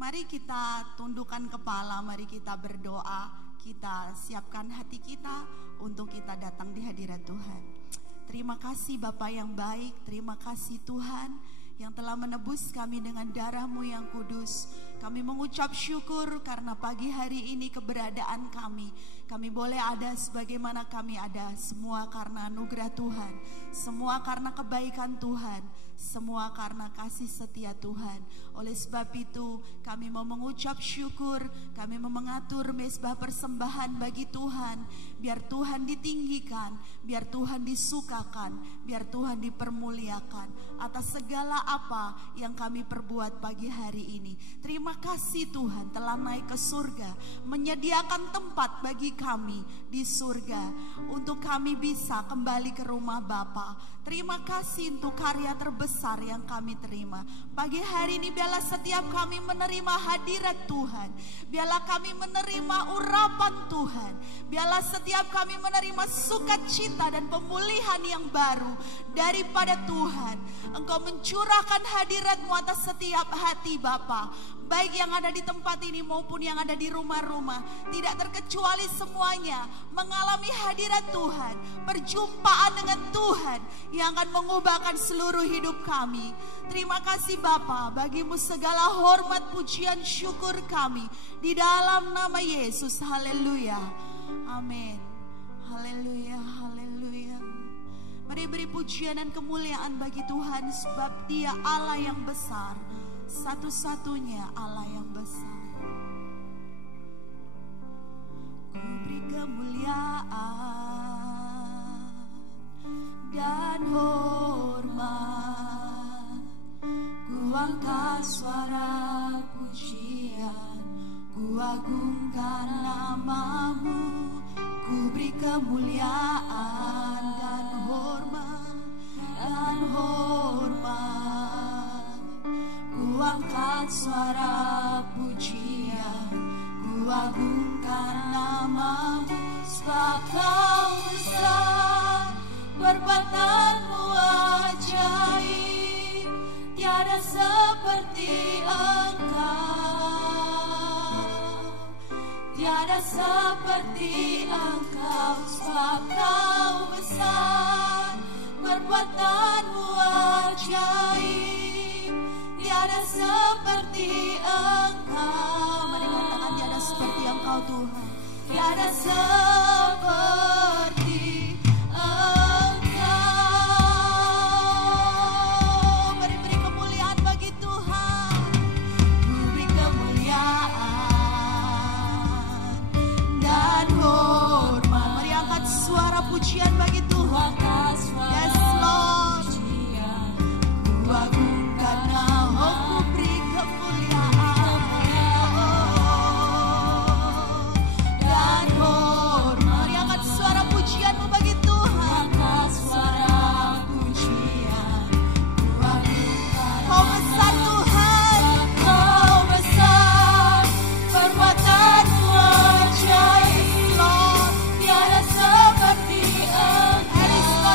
Mari kita tundukkan kepala, mari kita berdoa, kita siapkan hati kita untuk kita datang di hadirat Tuhan. Terima kasih Bapa yang baik, terima kasih Tuhan yang telah menebus kami dengan darah-Mu yang kudus. Kami mengucap syukur karena pagi hari ini keberadaan kami boleh ada sebagaimana kami ada, semua karena anugerah Tuhan, semua karena kebaikan Tuhan, semua karena kasih setia Tuhan. Oleh sebab itu kami mau mengucap syukur, kami mau mengatur mezbah persembahan bagi Tuhan, biar Tuhan ditinggikan, biar Tuhan disukakan, biar Tuhan dipermuliakan atas segala apa yang kami perbuat pagi hari ini. Terima kasih Tuhan telah naik ke surga, menyediakan tempat bagi kami di surga untuk kami bisa kembali ke rumah Bapa. Terima kasih untuk karya terbesar yang kami terima. Pagi hari ini biarlah setiap kami menerima hadirat Tuhan, biarlah kami menerima urapan Tuhan, biarlah setiap kami menerima sukacita dan pemulihan yang baru daripada Tuhan. Engkau mencurahkan hadirat-Mu atas setiap hati Bapa, baik yang ada di tempat ini maupun yang ada di rumah-rumah, tidak terkecuali semuanya mengalami hadirat Tuhan, perjumpaan dengan Tuhan yang akan mengubahkan seluruh hidup kami. Terima kasih Bapa, bagi-Mu segala hormat, pujian, syukur kami di dalam nama Yesus. Haleluya, amin. Haleluya, haleluya. Mari beri pujian dan kemuliaan bagi Tuhan, sebab Dia Allah yang besar, satu-satunya Allah yang besar. Ku beri kemuliaan dan hormat, ku angkat suara pujian, ku agungkan nama-Mu. Ku beri kemuliaan dan hormat, ku angkat suara pujian, ku agungkan nama-Mu. Sebab Kau besar, perbuatan-Mu ajaib, tiada seperti Engkau, tiada seperti Engkau. Sebab Kau besar, perbuatan-Mu ajaib, tiada seperti Engkau. Mari katakan tiada seperti Engkau Tuhan, tiada seperti Engkau. Mari beri kemuliaan bagi Tuhan, beri kemuliaan dan hormat. Mari angkat suara pujian bagi Tuhan. Yes Lord, ku agungkan nama-Mu, beri kemuliaan dan hormat. Mari angkat suara pujian-Mu bagi Tuhan. Suara pujian, ku agungkan. Kau besar Tuhan, Kau besar, perbuatan-Mu ajaib Lord, tiada seperti Engkau.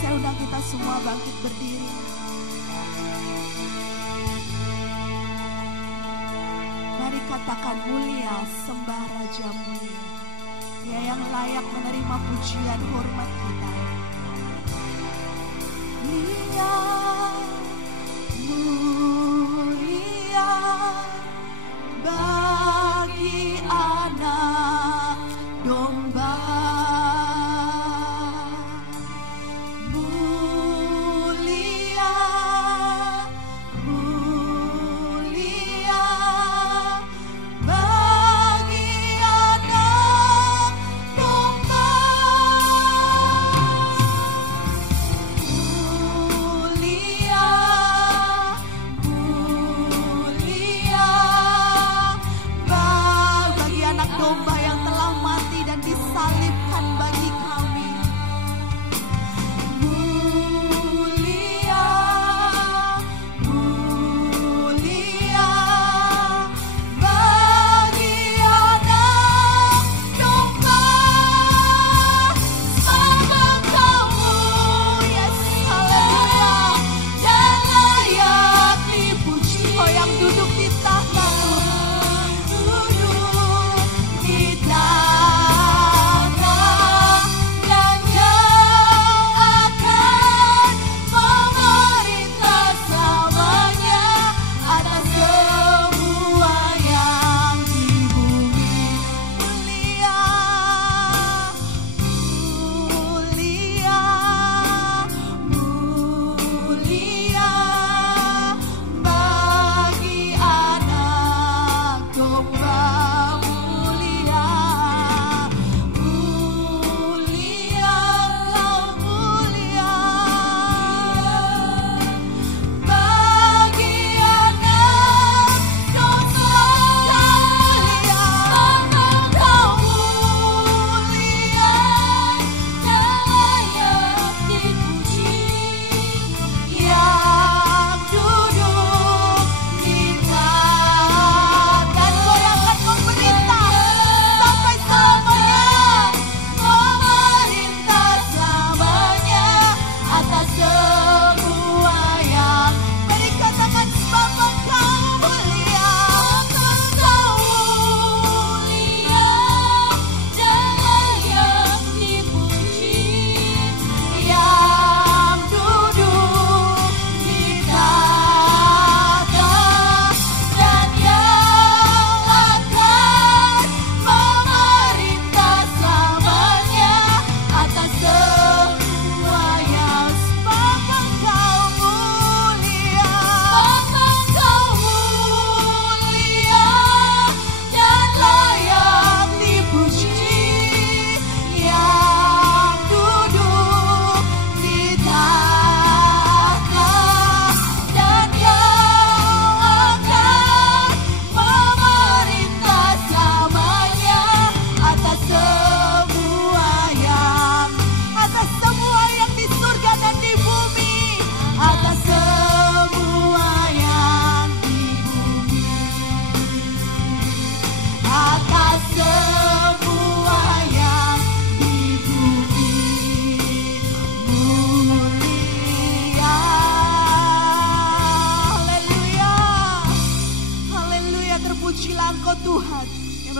Saya undang kita semua bangkit berdiri. Mari katakan mulia, sembah Raja mulia. Dia yang layak menerima pujian hormat kita. Mulia, mulia bagi anak domba.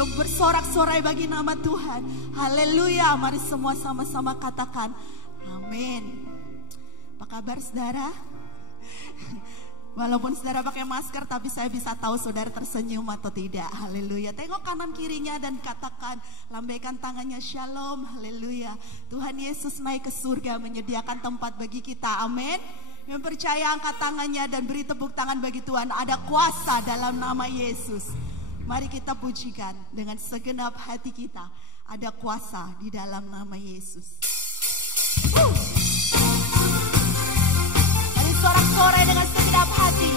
Bersorak-sorai bagi nama Tuhan. Haleluya. Mari semua sama-sama katakan amin. Apa kabar saudara? Walaupun saudara pakai masker, tapi saya bisa tahu saudara tersenyum atau tidak. Haleluya. Tengok kanan kirinya dan katakan, lambaikan tangannya, shalom. Haleluya. Tuhan Yesus naik ke surga menyediakan tempat bagi kita. Amin. Yang percaya angkat tangannya dan beri tepuk tangan bagi Tuhan. Ada kuasa dalam nama Yesus. Mari kita pujikan dengan segenap hati kita. Ada kuasa di dalam nama Yesus. Mari sorak-sorai dengan segenap hati.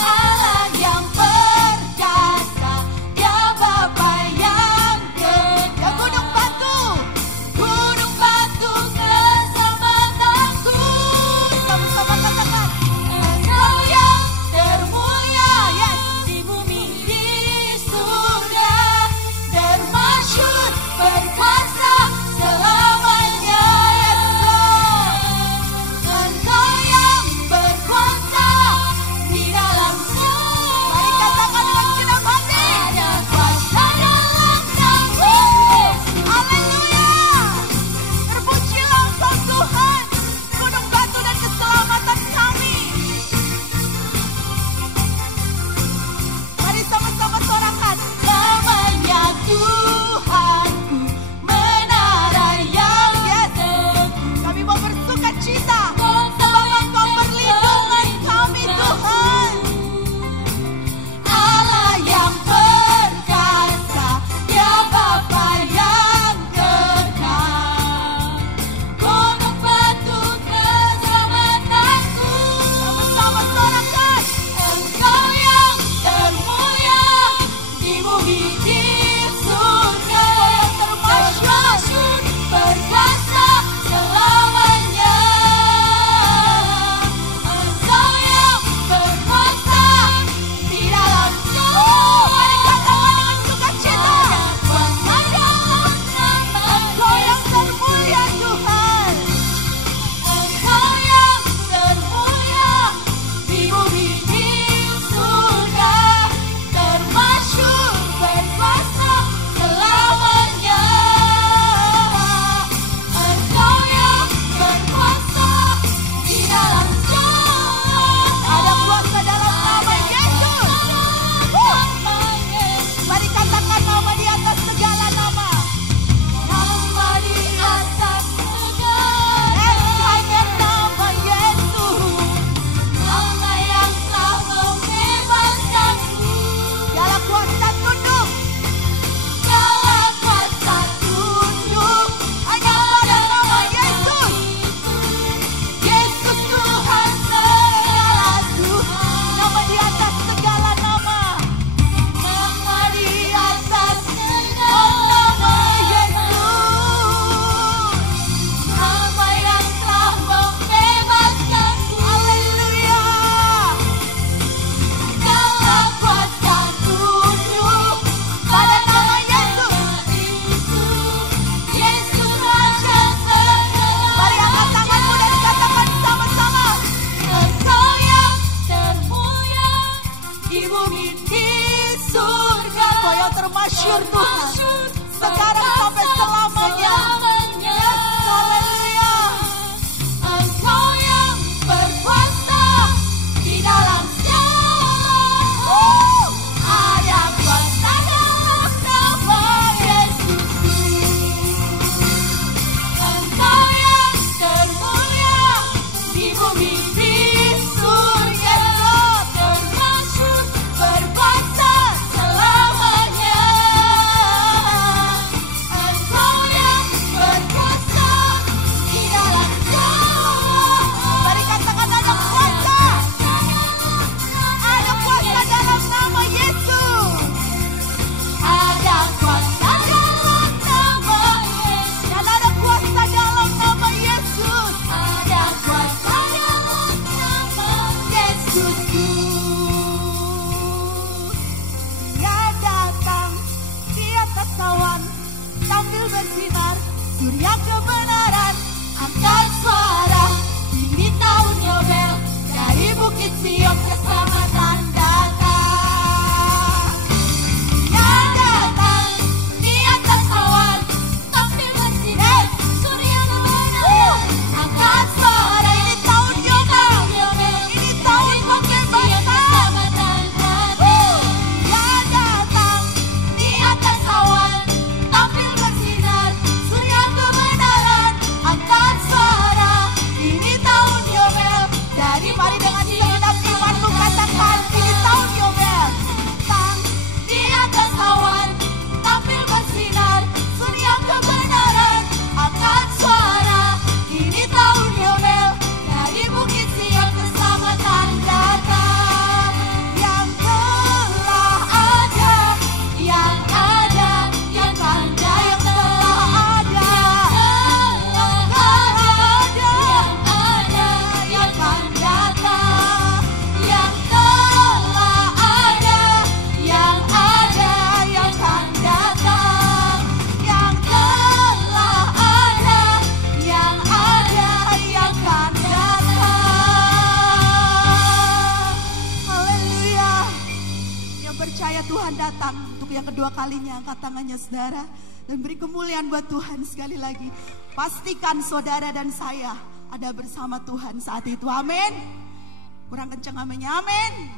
Allah yang perkasa, ya Bapa yang bersinar, surya kebenaran angkat suara. Ini tahun Yobel, dari Bukit Sion keselamatan datang. Yang datang di atas awan, tampil bersinar, surya kebenaran angkat suara. Ini tahun Yobel, ini tahun pembebasan. Yang datang di atas awan, tampil bersinar, surya kebenaran angkat suara. Ini tahun Yobel, dari mari dengan segenap imanmu katakan, ini tahun Yobel. Datang di atas awan, tampil bersinar, surya kebenaran angkat suara. Ini tahun Yobel, dari Bukit Sion keselamatan datang. Yang telah ada, yang ada, yang ada, yang telah ada, yang ada, yang akan datang. Yang telah ada, yang ada, yang akan datang. Yang telah ada, yang ada, yang akan datang. Haleluya. Yang percaya Tuhan datang untuk yang kedua kalinya, angkat tangannya saudara dan beri kemuliaan buat Tuhan sekali lagi. Pastikan saudara dan saya ada bersama Tuhan saat itu. Amin. Kurang kencang aminnya. Amin.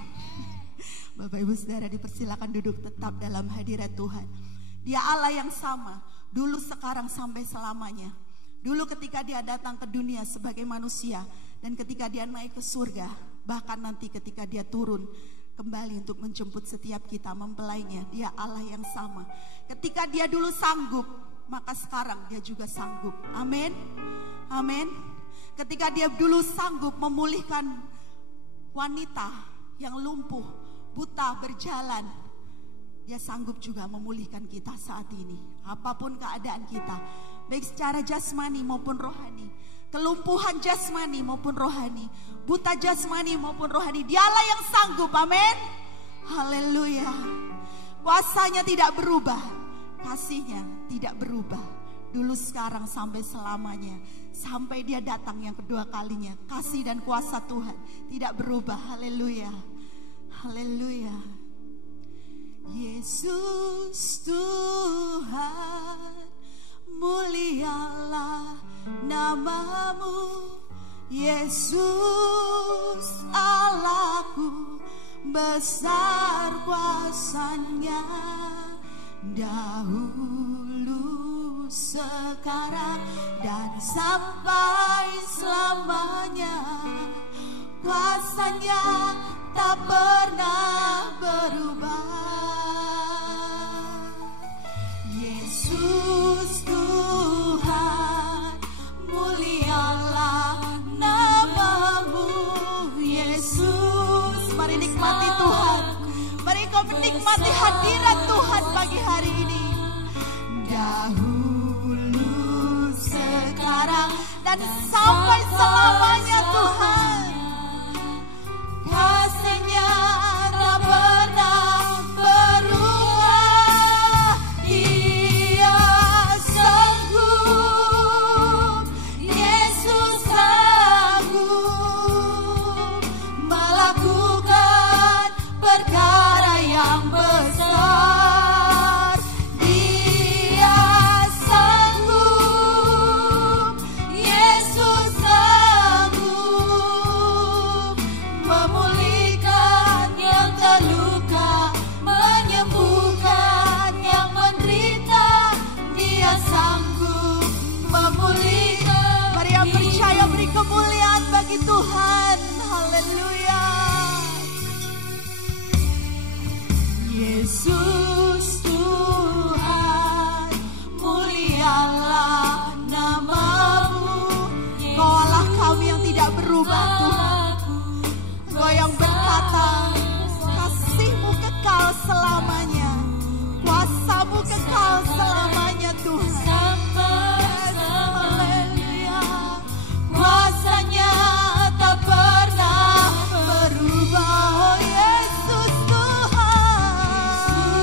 Bapak Ibu Saudara dipersilakan duduk tetap dalam hadirat Tuhan. Dia Allah yang sama, dulu, sekarang, sampai selamanya. Dulu ketika dia datang ke dunia sebagai manusia, dan ketika dia naik ke surga, bahkan nanti ketika dia turun kembali untuk menjemput setiap kita mempelainya, dia Allah yang sama. Ketika dia dulu sanggup, maka sekarang dia juga sanggup. Amin. Amin. Ketika dia dulu sanggup memulihkan wanita yang lumpuh, buta, berjalan, dia sanggup juga memulihkan kita saat ini. Apapun keadaan kita, baik secara jasmani maupun rohani, kelumpuhan jasmani maupun rohani, buta jasmani maupun rohani, dialah yang sanggup. Amin. Haleluya. Kuasanya tidak berubah, kasihnya tidak berubah, dulu, sekarang, sampai selamanya. Sampai dia datang yang kedua kalinya, kasih dan kuasa Tuhan tidak berubah. Haleluya. Haleluya. Yesus Tuhan, mulialah namamu. Yesus Allahku, besar kuasanya. Dahulu, sekarang, dan sampai selamanya. Kuasanya tak pernah berubah. Yesus Tuhan, mulialah namamu. Yesus, mari nikmati Tuhan. Mari kau menikmati hadirat Tuhan pagi hari ini. Dahulu, sekarang, dan sampai selamanya Tuhan. Kasih-Nya tak pernah berubah. Dia sanggup, Yesus sanggup melakukan perkara yang besar. Dia sanggup, Yesus sanggup memulihkan yang terluka, menyembuhkan yang menderita. Dia sanggup memulihkan. Mari yang percaya beri kemuliaan bagi Tuhan. Haleluya. Yesus Tuhan, mulialah namamu. Kau Allah kami yang tidak berubah Tuhan. Kau yang berkata, kasih-Mu kekal selamanya, kuasa-Mu kekal selamanya Tuhan. Haleluya. Kuasanya tak pernah berubah. Oh Yesus Tuhan,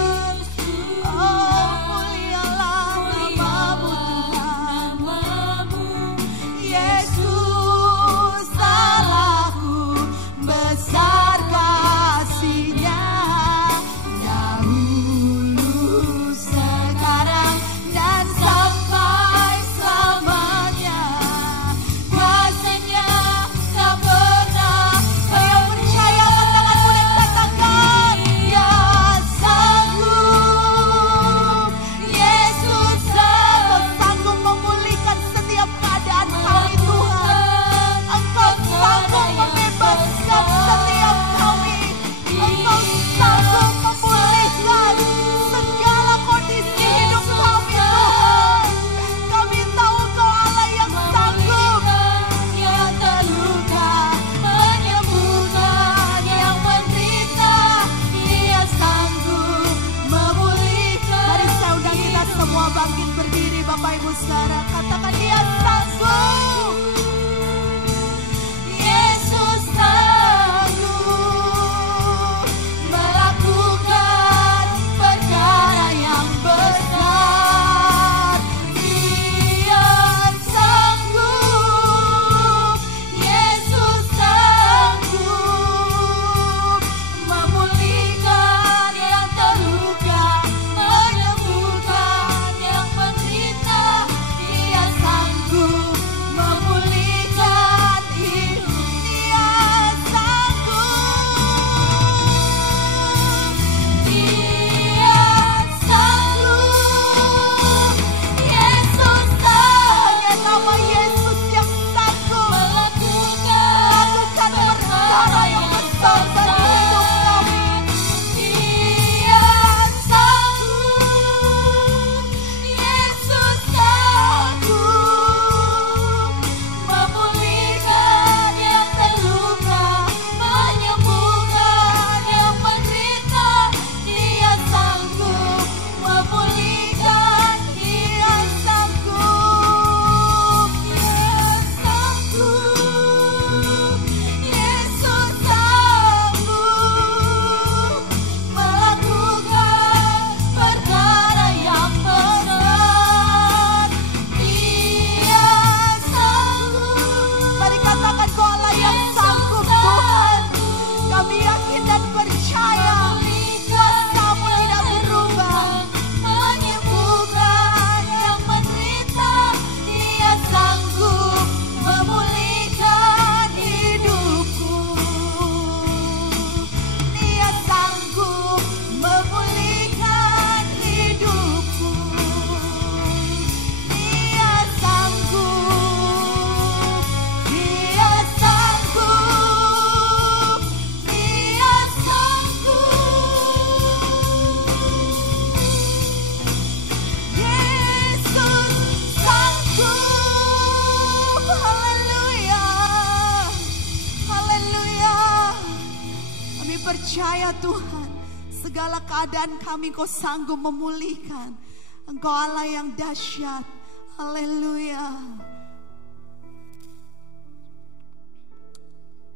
percaya Tuhan, segala keadaan kami Kau sanggup memulihkan. Engkau Allah yang dahsyat. Haleluya.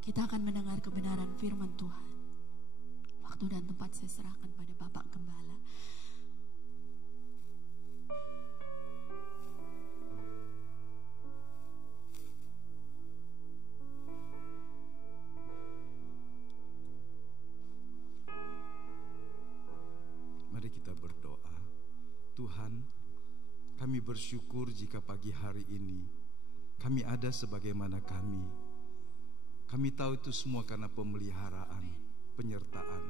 Kita akan mendengar kebenaran firman Tuhan. Waktu dan tempat saya serahkan pada Bapak Gembala. Mari kita berdoa. Tuhan, kami bersyukur jika pagi hari ini kami ada sebagaimana kami. Kami tahu itu semua karena pemeliharaan, penyertaan,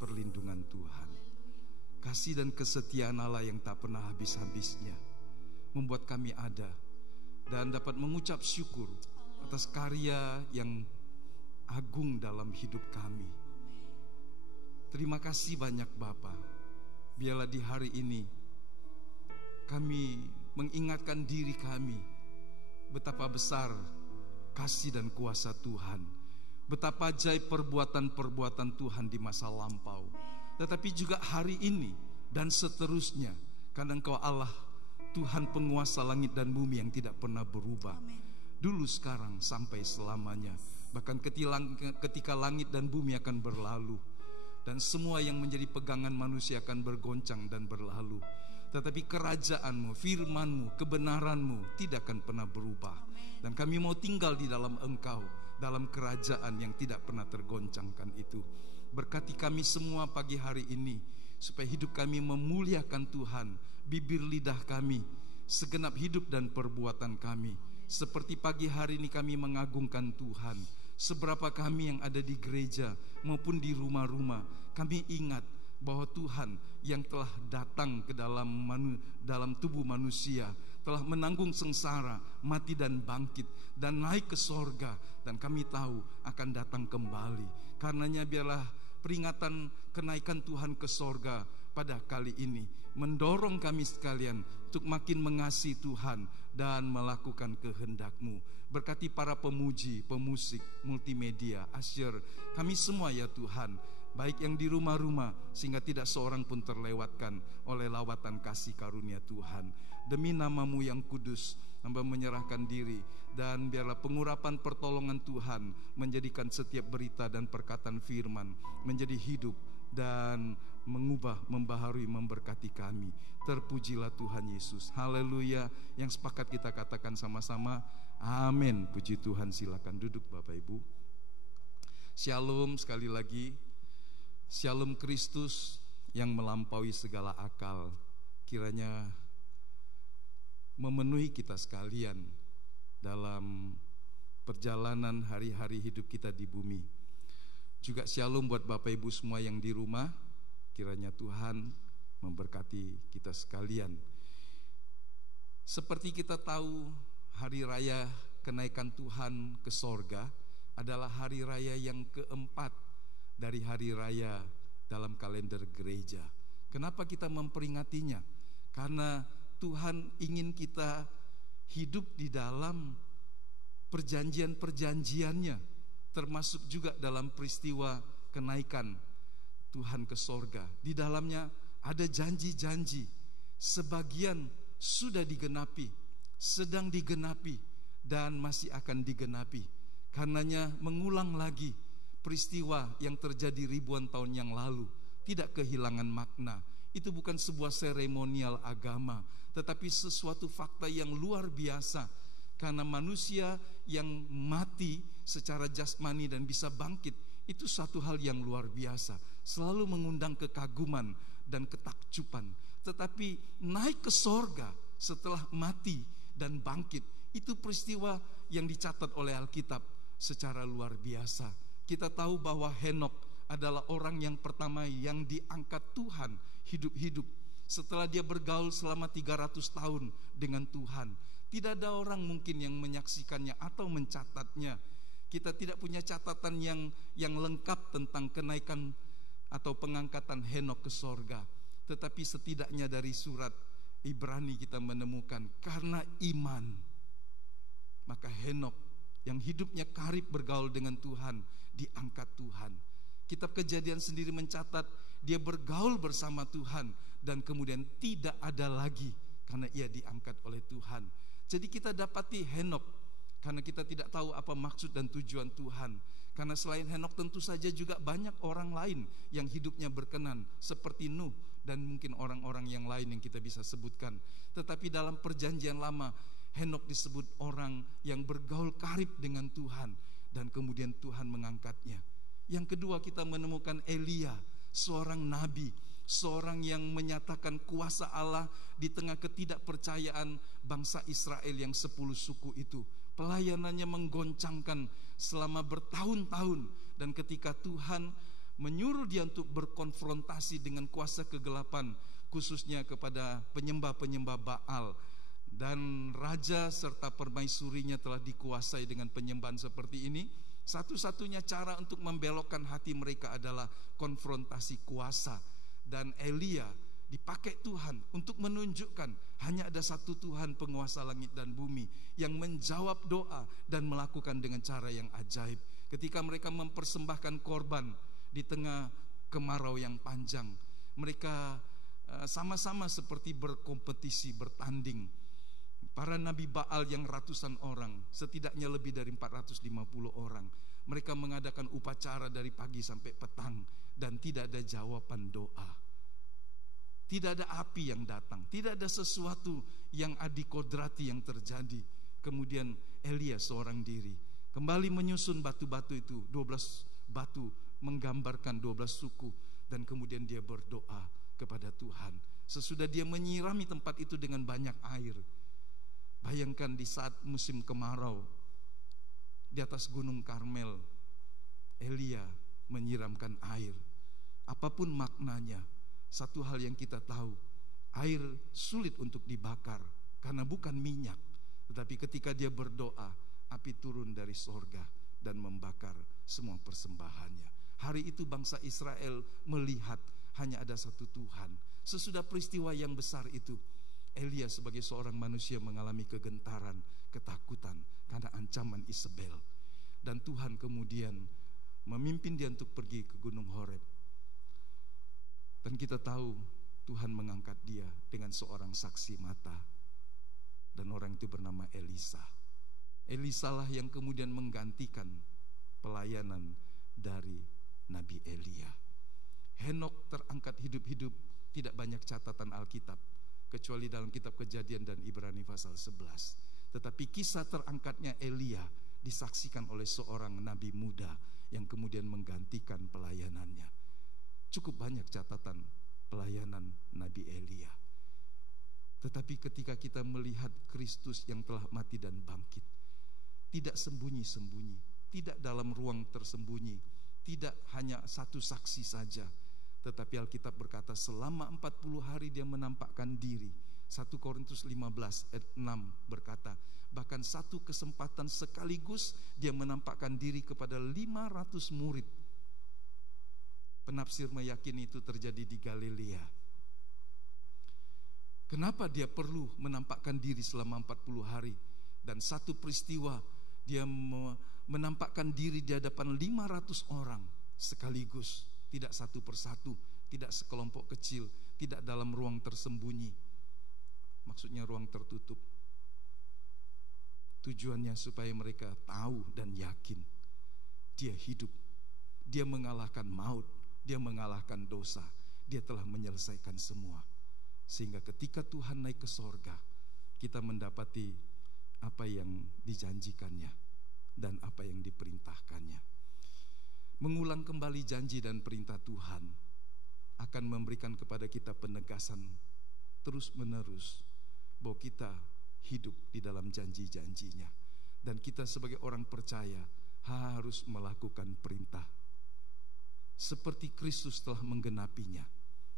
perlindungan Tuhan. Kasih dan kesetiaan Allah yang tak pernah habis-habisnya membuat kami ada dan dapat mengucap syukur atas karya yang agung dalam hidup kami. Terima kasih banyak Bapa. Biarlah di hari ini kami mengingatkan diri kami betapa besar kasih dan kuasa Tuhan, betapa ajaib perbuatan-perbuatan Tuhan di masa lampau, tetapi juga hari ini dan seterusnya, karena Engkau Allah Tuhan penguasa langit dan bumi yang tidak pernah berubah. Amen. Dulu, sekarang, sampai selamanya. Bahkan ketika langit dan bumi akan berlalu dan semua yang menjadi pegangan manusia akan bergoncang dan berlalu, tetapi kerajaan-Mu, firman-Mu, kebenaran-Mu tidak akan pernah berubah. Dan kami mau tinggal di dalam Engkau, dalam kerajaan yang tidak pernah tergoncangkan itu. Berkati kami semua pagi hari ini, supaya hidup kami memuliakan Tuhan, bibir lidah kami, segenap hidup dan perbuatan kami. Seperti pagi hari ini kami mengagungkan Tuhan. Seberapa kami yang ada di gereja maupun di rumah-rumah, kami ingat bahwa Tuhan yang telah datang ke dalam tubuh manusia, telah menanggung sengsara, mati dan bangkit, dan naik ke sorga, dan kami tahu akan datang kembali. Karenanya biarlah peringatan kenaikan Tuhan ke sorga pada kali ini mendorong kami sekalian untuk makin mengasihi Tuhan dan melakukan kehendak-Mu. Berkati para pemuji, pemusik, multimedia, asyir, kami semua ya Tuhan, baik yang di rumah-rumah, sehingga tidak seorang pun terlewatkan oleh lawatan kasih karunia Tuhan. Demi nama-Mu yang kudus, hamba menyerahkan diri, dan biarlah pengurapan pertolongan Tuhan menjadikan setiap berita dan perkataan firman menjadi hidup dan mengubah, membaharui, memberkati kami. Terpujilah Tuhan Yesus. Haleluya. Yang sepakat kita katakan sama-sama, amin. Puji Tuhan. Silakan duduk Bapak Ibu. Shalom sekali lagi. Shalom Kristus yang melampaui segala akal, kiranya memenuhi kita sekalian dalam perjalanan hari-hari hidup kita di bumi. Juga shalom buat Bapak Ibu semua yang di rumah, kiranya Tuhan memberkati kita sekalian. Seperti kita tahu, hari raya kenaikan Tuhan ke sorga adalah hari raya yang keempat dari hari raya dalam kalender gereja. Kenapa kita memperingatinya? Karena Tuhan ingin kita hidup di dalam perjanjian-perjanjiannya, termasuk juga dalam peristiwa kenaikan Tuhan ke sorga. Di dalamnya ada janji-janji, sebagian sudah digenapi, sedang digenapi, dan masih akan digenapi. Karenanya mengulang lagi peristiwa yang terjadi ribuan tahun yang lalu tidak kehilangan makna. Itu bukan sebuah seremonial agama, tetapi sesuatu fakta yang luar biasa. Karena manusia yang mati secara jasmani dan bisa bangkit, itu satu hal yang luar biasa, selalu mengundang kekaguman dan ketakjuban. Tetapi naik ke sorga setelah mati dan bangkit, itu peristiwa yang dicatat oleh Alkitab secara luar biasa. Kita tahu bahwa Henokh adalah orang yang pertama yang diangkat Tuhan hidup-hidup setelah dia bergaul selama 300 tahun dengan Tuhan. Tidak ada orang mungkin yang menyaksikannya atau mencatatnya. Kita tidak punya catatan yang lengkap tentang kenaikan atau pengangkatan Henokh ke sorga. Tetapi setidaknya dari surat Ibrani kita menemukan karena iman, maka Henokh yang hidupnya karib bergaul dengan Tuhan diangkat Tuhan. Kitab Kejadian sendiri mencatat dia bergaul bersama Tuhan dan kemudian tidak ada lagi karena ia diangkat oleh Tuhan. Jadi kita dapati Henokh, karena kita tidak tahu apa maksud dan tujuan Tuhan. Karena selain Henokh tentu saja juga banyak orang lain yang hidupnya berkenan, seperti Nuh dan mungkin orang-orang yang lain yang kita bisa sebutkan. Tetapi dalam perjanjian lama, Henokh disebut orang yang bergaul karib dengan Tuhan dan kemudian Tuhan mengangkatnya. Yang kedua, kita menemukan Elia, seorang nabi, seorang yang menyatakan kuasa Allah di tengah ketidakpercayaan bangsa Israel yang 10 suku itu. Pelayanannya menggoncangkan selama bertahun-tahun, dan ketika Tuhan menyuruh dia untuk berkonfrontasi dengan kuasa kegelapan, khususnya kepada penyembah-penyembah Baal, dan raja serta permaisurinya telah dikuasai dengan penyembahan seperti ini, satu-satunya cara untuk membelokkan hati mereka adalah konfrontasi kuasa. Dan Elia dipakai Tuhan untuk menunjukkan hanya ada satu Tuhan penguasa langit dan bumi yang menjawab doa dan melakukan dengan cara yang ajaib. Ketika mereka mempersembahkan korban di tengah kemarau yang panjang, mereka sama-sama seperti berkompetisi, bertanding. Para nabi Baal yang ratusan orang, setidaknya lebih dari 450 orang, mereka mengadakan upacara dari pagi sampai petang dan tidak ada jawaban doa. Tidak ada api yang datang, tidak ada sesuatu yang adikodrati yang terjadi. Kemudian Elia seorang diri kembali menyusun batu-batu itu, 12 batu menggambarkan 12 suku, dan kemudian dia berdoa kepada Tuhan. Sesudah dia menyirami tempat itu dengan banyak air. Bayangkan di saat musim kemarau di atas Gunung Karmel, Elia menyiramkan air. Apapun maknanya, satu hal yang kita tahu, air sulit untuk dibakar karena bukan minyak. Tetapi ketika dia berdoa, api turun dari sorga dan membakar semua persembahannya. Hari itu bangsa Israel melihat hanya ada satu Tuhan. Sesudah peristiwa yang besar itu, Elia sebagai seorang manusia mengalami kegentaran, ketakutan karena ancaman Isabel. Dan Tuhan kemudian memimpin dia untuk pergi ke Gunung Horeb. Dan kita tahu Tuhan mengangkat dia dengan seorang saksi mata. Dan orang itu bernama Elisa. Elisa lah yang kemudian menggantikan pelayanan dari Nabi Elia. Henokh terangkat hidup-hidup, tidak banyak catatan Alkitab kecuali dalam kitab Kejadian dan Ibrani pasal 11. Tetapi kisah terangkatnya Elia disaksikan oleh seorang nabi muda yang kemudian menggantikan pelayanannya. Cukup banyak catatan pelayanan Nabi Elia. Tetapi ketika kita melihat Kristus yang telah mati dan bangkit, tidak sembunyi-sembunyi, tidak dalam ruang tersembunyi, tidak hanya satu saksi saja, tetapi Alkitab berkata selama 40 hari dia menampakkan diri. 1 Korintus 15 ayat 6 berkata, bahkan satu kesempatan sekaligus dia menampakkan diri kepada 500 murid. Penafsir meyakini itu terjadi di Galilea. Kenapa dia perlu menampakkan diri selama 40 hari? Dan satu peristiwa dia menampakkan diri di hadapan 500 orang sekaligus, tidak satu persatu, tidak sekelompok kecil, tidak dalam ruang tersembunyi. Maksudnya ruang tertutup. Tujuannya supaya mereka tahu dan yakin dia hidup, dia mengalahkan maut, dia mengalahkan dosa, dia telah menyelesaikan semua. Sehingga ketika Tuhan naik ke sorga, kita mendapati apa yang dijanjikannya dan apa yang diperintahkannya. Mengulang kembali janji dan perintah Tuhan akan memberikan kepada kita penegasan terus menerus bahwa kita hidup di dalam janji-janjinya. Dan kita sebagai orang percaya harus melakukan perintah. Seperti Kristus telah menggenapinya,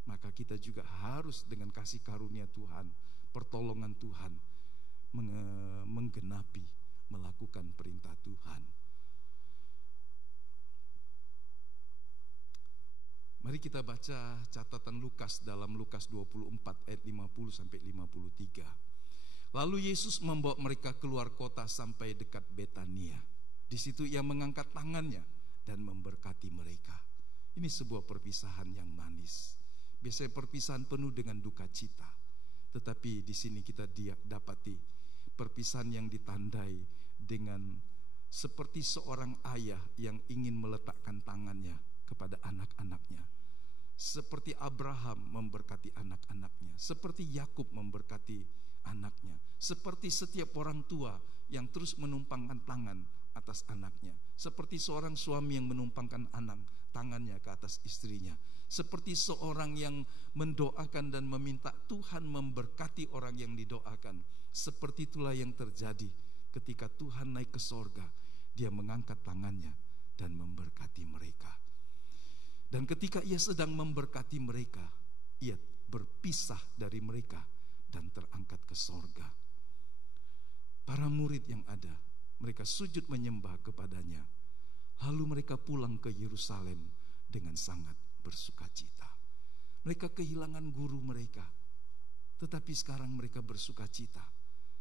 maka kita juga harus dengan kasih karunia Tuhan, pertolongan Tuhan, menggenapi, melakukan perintah Tuhan. Mari kita baca catatan Lukas dalam Lukas 24 ayat 50 sampai 53. Lalu Yesus membawa mereka keluar kota sampai dekat Betania. Di situ ia mengangkat tangannya dan memberkati mereka. Ini sebuah perpisahan yang manis. Biasanya perpisahan penuh dengan duka cita, tetapi di sini kita dapati perpisahan yang ditandai dengan seperti seorang ayah yang ingin meletakkan tangannya kepada anak-anaknya, seperti Abraham memberkati anak-anaknya, seperti Yakub memberkati anaknya, seperti setiap orang tua yang terus menumpangkan tangan atas anaknya, seperti seorang suami yang menumpangkan tangannya ke atas istrinya, seperti seorang yang mendoakan dan meminta Tuhan memberkati orang yang didoakan. Seperti itulah yang terjadi ketika Tuhan naik ke sorga. Dia mengangkat tangannya dan memberkati mereka. Dan ketika ia sedang memberkati mereka, ia berpisah dari mereka dan terangkat ke sorga. Para murid yang ada, mereka sujud menyembah kepadanya. Lalu mereka pulang ke Yerusalem dengan sangat bersukacita. Mereka kehilangan guru mereka, tetapi sekarang mereka bersukacita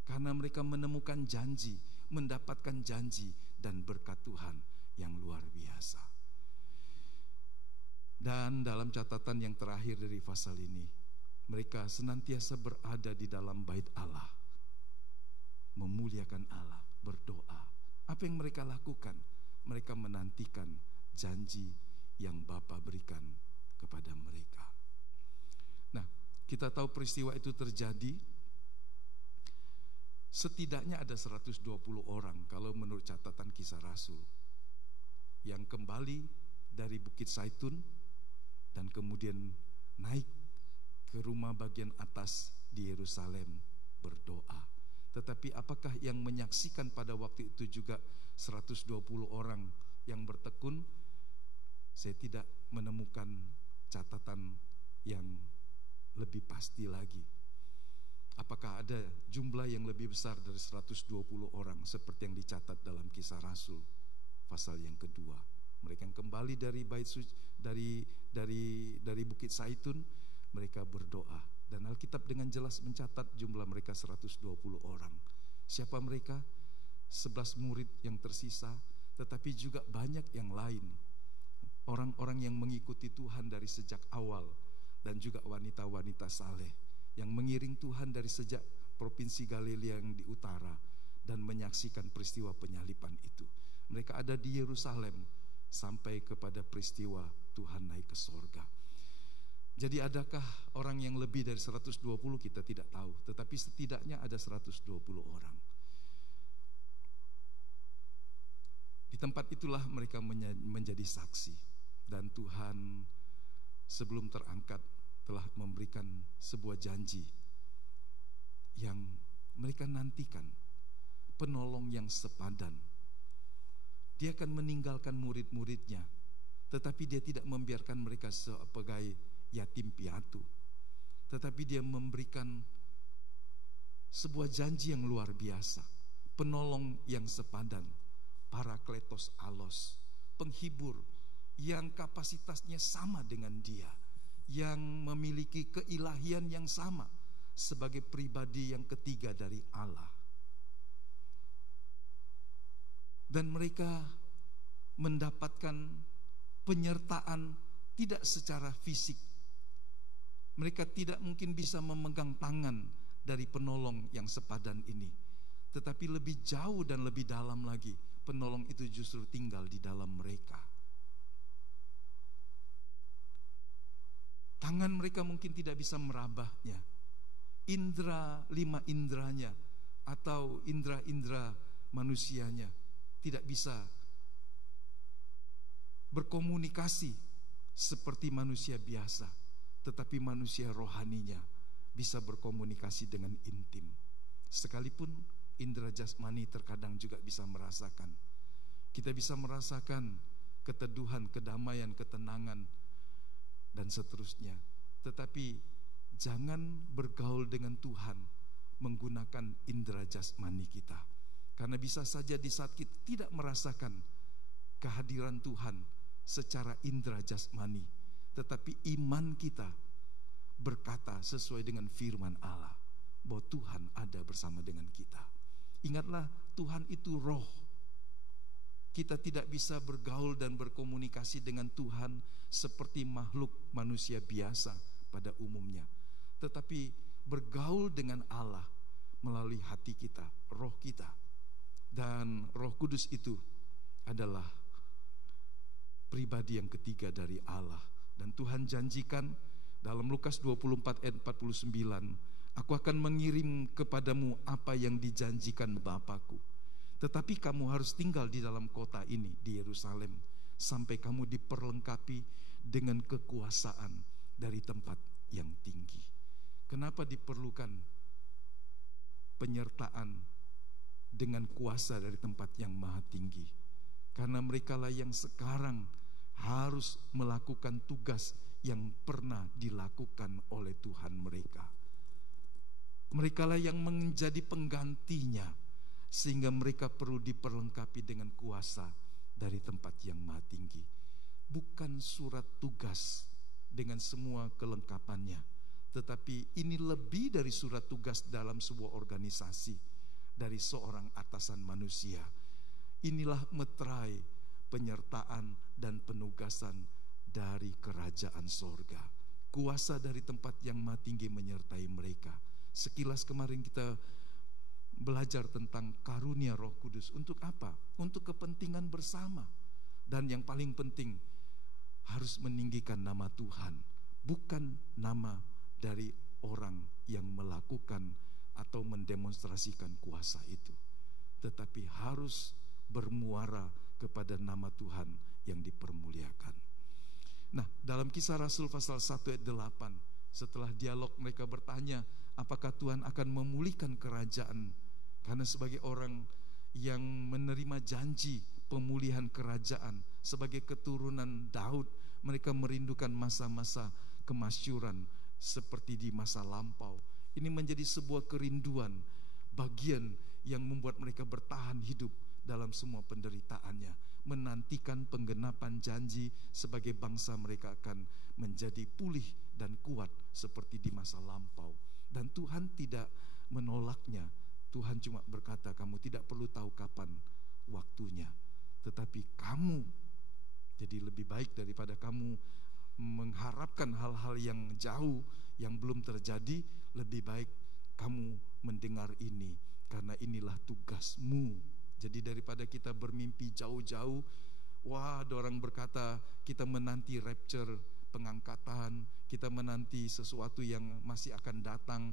karena mereka menemukan janji, mendapatkan janji dan berkat Tuhan yang luar biasa. Dan dalam catatan yang terakhir dari pasal ini, mereka senantiasa berada di dalam bait Allah, memuliakan Allah, berdoa. Apa yang mereka lakukan? Mereka menantikan janji yang Bapa berikan kepada mereka. Nah, kita tahu peristiwa itu terjadi. Setidaknya ada 120 orang kalau menurut catatan Kisah Rasul yang kembali dari Bukit Zaitun dan kemudian naik ke rumah bagian atas di Yerusalem berdoa. Tetapi apakah yang menyaksikan pada waktu itu juga 120 orang yang bertekun? Saya tidak menemukan catatan yang lebih pasti lagi. Apakah ada jumlah yang lebih besar dari 120 orang seperti yang dicatat dalam Kisah Rasul pasal yang kedua? Mereka yang kembali dari bait suci, dari Bukit Zaitun, mereka berdoa. Dan Alkitab dengan jelas mencatat jumlah mereka 120 orang. Siapa mereka? 11 murid yang tersisa, tetapi juga banyak yang lain. Orang-orang yang mengikuti Tuhan dari sejak awal, dan juga wanita-wanita saleh yang mengiring Tuhan dari sejak provinsi Galilea yang di utara dan menyaksikan peristiwa penyaliban itu. Mereka ada di Yerusalem sampai kepada peristiwa Tuhan naik ke sorga. Jadi adakah orang yang lebih dari 120? Kita tidak tahu, tetapi setidaknya ada 120 orang. Di tempat itulah mereka menjadi saksi. Dan Tuhan sebelum terangkat telah memberikan sebuah janji yang mereka nantikan, penolong yang sepadan. Dia akan meninggalkan murid-muridnya, tetapi dia tidak membiarkan mereka sebagai yatim piatu, tetapi dia memberikan sebuah janji yang luar biasa, penolong yang sepadan, Parakletos Alos, penghibur yang kapasitasnya sama dengan dia, yang memiliki keilahian yang sama sebagai pribadi yang ketiga dari Allah. Dan mereka mendapatkan penyertaan tidak secara fisik. Mereka tidak mungkin bisa memegang tangan dari penolong yang sepadan ini, tetapi lebih jauh dan lebih dalam lagi, penolong itu justru tinggal di dalam mereka. Tangan mereka mungkin tidak bisa merabahnya. Indra, 5 indranya atau indra-indra manusianya tidak bisa berkomunikasi seperti manusia biasa, tetapi manusia rohaninya bisa berkomunikasi dengan intim. Sekalipun indra jasmani terkadang juga bisa merasakan. Kita bisa merasakan keteduhan, kedamaian, ketenangan, dan seterusnya. Tetapi jangan bergaul dengan Tuhan menggunakan indera jasmani kita. Karena bisa saja di saat kita tidak merasakan kehadiran Tuhan secara indera jasmani, tetapi iman kita berkata sesuai dengan firman Allah bahwa Tuhan ada bersama dengan kita. Ingatlah, Tuhan itu roh. kita tidak bisa bergaul dan berkomunikasi dengan Tuhan seperti makhluk manusia biasa pada umumnya, tetapi bergaul dengan Allah melalui hati kita, roh kita. Dan Roh Kudus itu adalah pribadi yang ketiga dari Allah. Dan Tuhan janjikan dalam Lukas 24 ayat 49, aku akan mengirim kepadamu apa yang dijanjikan Bapakku. Tetapi kamu harus tinggal di dalam kota ini, di Yerusalem, sampai kamu diperlengkapi dengan kekuasaan dari tempat yang tinggi. Kenapa diperlukan penyertaan dengan kuasa dari tempat yang maha tinggi? Karena merekalah yang sekarang harus melakukan tugas yang pernah dilakukan oleh Tuhan mereka. Merekalah yang menjadi penggantinya, sehingga mereka perlu diperlengkapi dengan kuasa dari tempat yang maha tinggi. Bukan surat tugas dengan semua kelengkapannya, tetapi ini lebih dari surat tugas dalam sebuah organisasi dari seorang atasan manusia. Inilah meterai penyertaan dan penugasan dari kerajaan sorga. Kuasa dari tempat yang maha tinggi menyertai mereka. Sekilas kemarin kita belajar tentang karunia Roh Kudus. Untuk apa? Untuk kepentingan bersama. Dan yang paling penting, harus meninggikan nama Tuhan, bukan nama dari orang yang melakukan atau mendemonstrasikan kuasa itu, tetapi harus bermuara kepada nama Tuhan yang dipermuliakan. Nah, dalam Kisah Rasul pasal 1 ayat 8, setelah dialog mereka bertanya, apakah Tuhan akan memulihkan kerajaan? Karena sebagai orang yang menerima janji pemulihan kerajaan, sebagai keturunan Daud, mereka merindukan masa-masa kemasyuran seperti di masa lampau. Ini menjadi sebuah kerinduan, bagian yang membuat mereka bertahan hidup dalam semua penderitaannya, menantikan penggenapan janji sebagai bangsa mereka akan menjadi pulih dan kuat seperti di masa lampau. Dan Tuhan tidak menolaknya. Tuhan cuma berkata, kamu tidak perlu tahu kapan waktunya, tetapi kamu jadi lebih baik daripada kamu mengharapkan hal-hal yang jauh yang belum terjadi. Lebih baik kamu mendengar ini, karena inilah tugasmu. Jadi daripada kita bermimpi jauh-jauh, wah, ada orang berkata kita menanti rapture, pengangkatan, kita menanti sesuatu yang masih akan datang.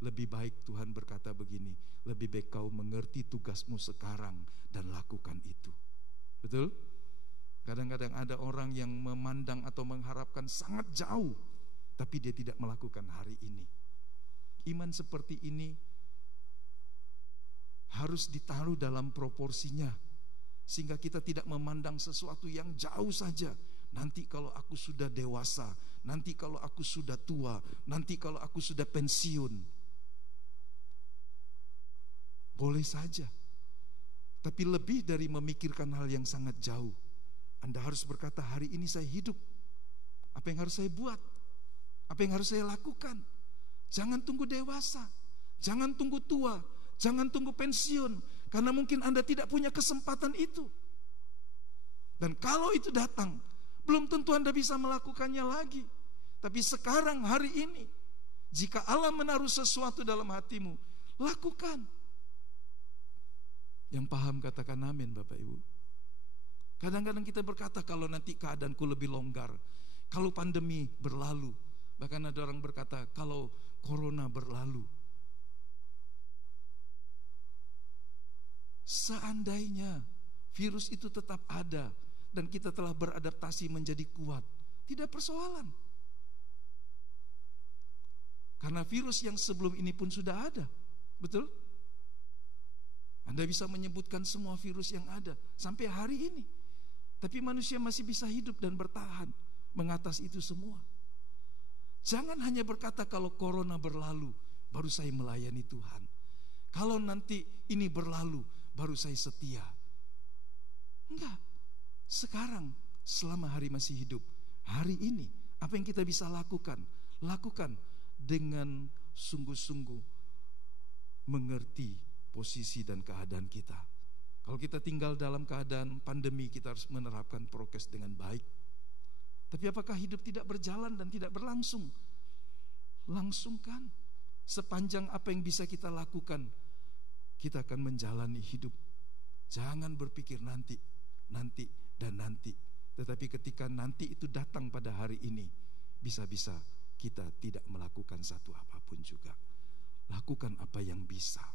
Lebih baik Tuhan berkata begini, lebih baik kau mengerti tugasmu sekarang dan lakukan itu. Betul? Kadang-kadang ada orang yang memandang atau mengharapkan sangat jauh, tapi dia tidak melakukan hari ini. Iman seperti ini harus ditaruh dalam proporsinya, sehingga kita tidak memandang sesuatu yang jauh saja. Nanti kalau aku sudah dewasa, nanti kalau aku sudah tua, nanti kalau aku sudah pensiun. Boleh saja, tapi lebih dari memikirkan hal yang sangat jauh, Anda harus berkata, hari ini saya hidup, apa yang harus saya buat, apa yang harus saya lakukan. Jangan tunggu dewasa, jangan tunggu tua, jangan tunggu pensiun, karena mungkin Anda tidak punya kesempatan itu. Dan kalau itu datang, belum tentu Anda bisa melakukannya lagi. Tapi sekarang, hari ini, jika Allah menaruh sesuatu dalam hatimu, lakukan. Yang paham katakan amin, Bapak Ibu. Kadang-kadang kita berkata, kalau nanti keadaanku lebih longgar, kalau pandemi berlalu, bahkan ada orang berkata, kalau corona berlalu. Seandainya virus itu tetap ada dan kita telah beradaptasi menjadi kuat, tidak persoalan. Karena virus yang sebelum ini pun sudah ada, betul? Anda bisa menyebutkan semua virus yang ada sampai hari ini, tapi manusia masih bisa hidup dan bertahan mengatasi itu semua. Jangan hanya berkata kalau corona berlalu baru saya melayani Tuhan, kalau nanti ini berlalu baru saya setia. Enggak. Sekarang selama hari masih hidup, hari ini apa yang kita bisa lakukan? Lakukan dengan sungguh-sungguh mengerti posisi dan keadaan kita. Kalau kita tinggal dalam keadaan pandemi, kita harus menerapkan prokes dengan baik. Tapi apakah hidup tidak berjalan dan tidak berlangsung? Langsungkan. Sepanjang apa yang bisa kita lakukan, kita akan menjalani hidup. Jangan berpikir nanti, dan nanti. Tetapi ketika nanti itu datang pada hari ini, bisa-bisa kita tidak melakukan satu apapun juga. Lakukan apa yang bisa.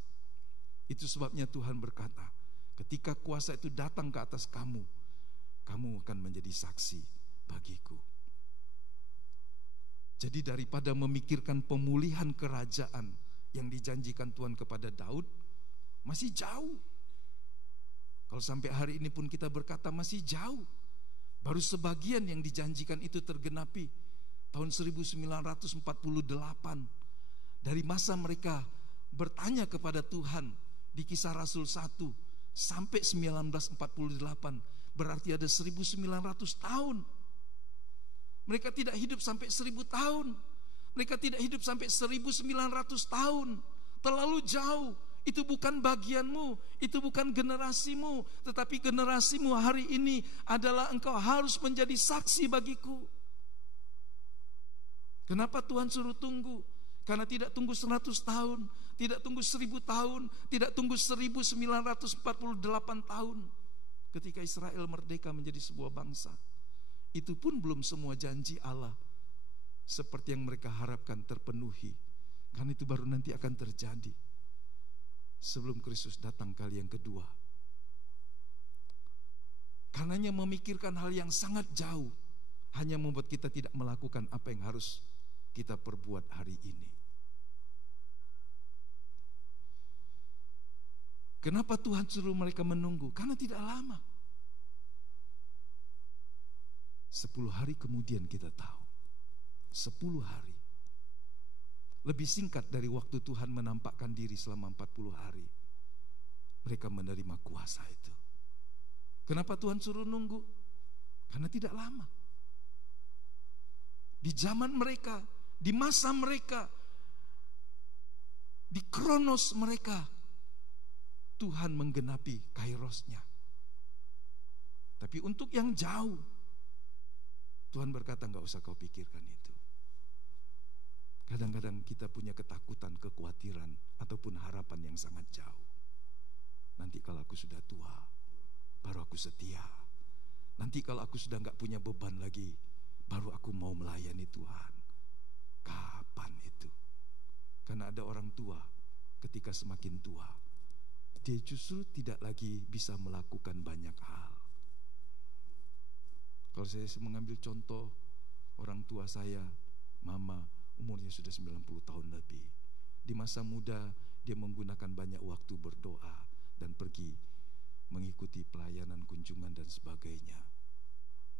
Itu sebabnya Tuhan berkata, ketika kuasa itu datang ke atas kamu, kamu akan menjadi saksi bagiku. Jadi daripada memikirkan pemulihan kerajaan yang dijanjikan Tuhan kepada Daud, masih jauh. Kalau sampai hari ini pun kita berkata masih jauh. Baru sebagian yang dijanjikan itu tergenapi. Tahun 1948, dari masa mereka bertanya kepada Tuhan di Kisah Rasul 1 sampai 1948, berarti ada 1900 tahun. Mereka tidak hidup sampai 1000 tahun. Mereka tidak hidup sampai 1900 tahun. Terlalu jauh. Itu bukan bagianmu, itu bukan generasimu, tetapi generasimu hari ini adalah engkau harus menjadi saksi bagiku. Kenapa Tuhan suruh tunggu? Karena tidak tunggu 100 tahun, tidak tunggu 1000 tahun, tidak tunggu 1948 tahun. Ketika Israel merdeka menjadi sebuah bangsa, itu pun belum semua janji Allah seperti yang mereka harapkan terpenuhi. Karena itu baru nanti akan terjadi sebelum Kristus datang kali yang kedua. Karenanya memikirkan hal yang sangat jauh hanya membuat kita tidak melakukan apa yang harus kita perbuat hari ini. Kenapa Tuhan suruh mereka menunggu? Karena tidak lama. 10 hari kemudian kita tahu. 10 hari. Lebih singkat dari waktu Tuhan menampakkan diri selama 40 hari. Mereka menerima kuasa itu. Kenapa Tuhan suruh nunggu? Karena tidak lama. Di zaman mereka, di masa mereka, di kronos mereka, Tuhan menggenapi kairosnya. Tapi untuk yang jauh, Tuhan berkata gak usah kau pikirkan itu. Kadang-kadang kita punya ketakutan, kekhawatiran, ataupun harapan yang sangat jauh. Nanti kalau aku sudah tua, baru aku setia. Nanti kalau aku sudah gak punya beban lagi, baru aku mau melayani Tuhan. Kapan itu? Karena ada orang tua, ketika semakin tua, dia justru tidak lagi bisa melakukan banyak hal. Kalau saya mengambil contoh orang tua saya, mama, umurnya sudah 90 tahun lebih. Di masa muda dia menggunakan banyak waktu berdoa dan pergi mengikuti pelayanan, kunjungan dan sebagainya.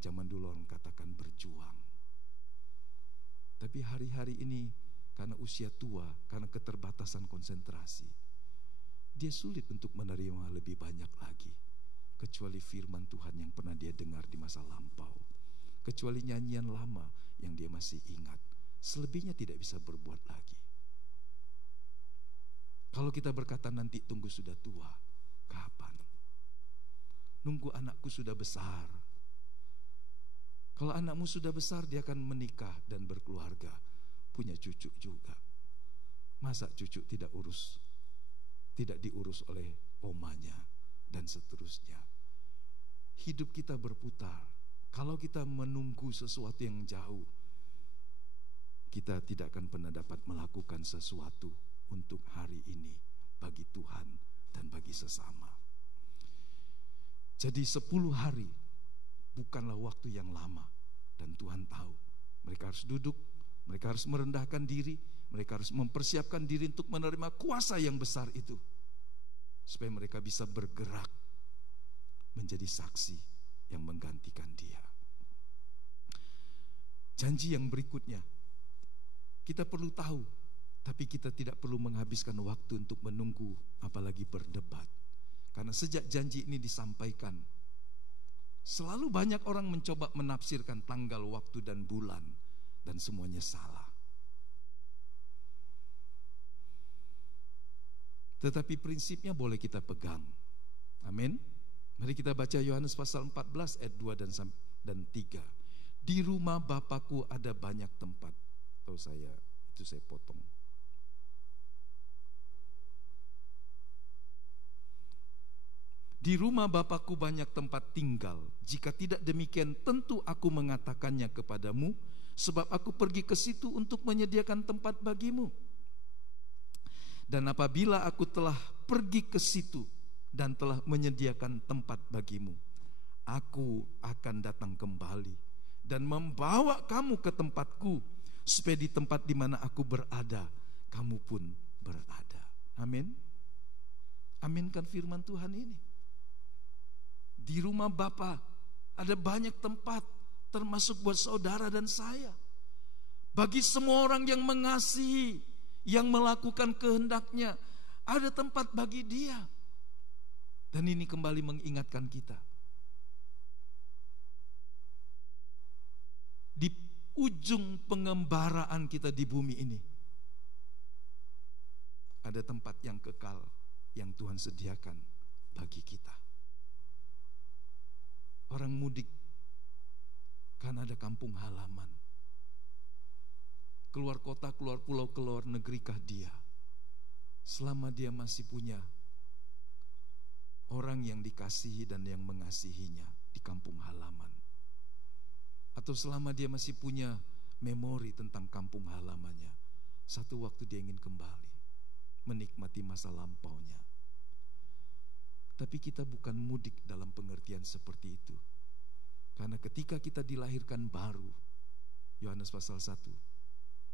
Zaman dulu orang katakan berjuang. Tapi hari-hari ini karena usia tua, karena keterbatasan konsentrasi, dia sulit untuk menerima lebih banyak lagi. Kecuali firman Tuhan yang pernah dia dengar di masa lampau, kecuali nyanyian lama yang dia masih ingat. Selebihnya tidak bisa berbuat lagi. Kalau kita berkata nanti tunggu sudah tua, kapan? Nunggu anakku sudah besar. Kalau anakmu sudah besar, dia akan menikah dan berkeluarga, punya cucu juga. Masa cucu tidak diurus oleh omanya dan seterusnya. Hidup kita berputar. Kalau kita menunggu sesuatu yang jauh, kita tidak akan pernah dapat melakukan sesuatu untuk hari ini bagi Tuhan dan bagi sesama. Jadi 10 hari bukanlah waktu yang lama. Dan Tuhan tahu mereka harus duduk, mereka harus merendahkan diri, mereka harus mempersiapkan diri untuk menerima kuasa yang besar itu, supaya mereka bisa bergerak menjadi saksi yang menggantikan dia. Janji yang berikutnya kita perlu tahu, tapi kita tidak perlu menghabiskan waktu untuk menunggu, apalagi berdebat. Karena sejak janji ini disampaikan, selalu banyak orang mencoba menafsirkan tanggal, waktu, dan bulan, dan semuanya salah. Tetapi prinsipnya boleh kita pegang. Amin. Mari kita baca Yohanes pasal 14 ayat 2 dan 3. Di rumah Bapakku ada banyak tempat. Tahu saya, itu saya potong. Di rumah Bapakku banyak tempat tinggal. Jika tidak demikian, tentu aku mengatakannya kepadamu, sebab aku pergi ke situ untuk menyediakan tempat bagimu. Dan apabila aku telah pergi ke situ dan telah menyediakan tempat bagimu, aku akan datang kembali dan membawa kamu ke tempatku, supaya di tempat di mana aku berada, kamu pun berada. Amin. Aminkan firman Tuhan ini. Di rumah Bapa ada banyak tempat, termasuk buat saudara dan saya. Bagi semua orang yang mengasihi, yang melakukan kehendaknya, ada tempat bagi dia. Dan ini kembali mengingatkan kita, di ujung pengembaraan kita di bumi ini, ada tempat yang kekal yang Tuhan sediakan bagi kita. Orang mudik kan ada kampung halaman. Keluar kota, keluar pulau, keluar negeri kah dia? Selama dia masih punya orang yang dikasihi dan yang mengasihinya di kampung halaman. Atau selama dia masih punya memori tentang kampung halamannya, satu waktu dia ingin kembali menikmati masa lampaunya. Tapi kita bukan mudik dalam pengertian seperti itu. Karena ketika kita dilahirkan baru, Yohanes pasal 1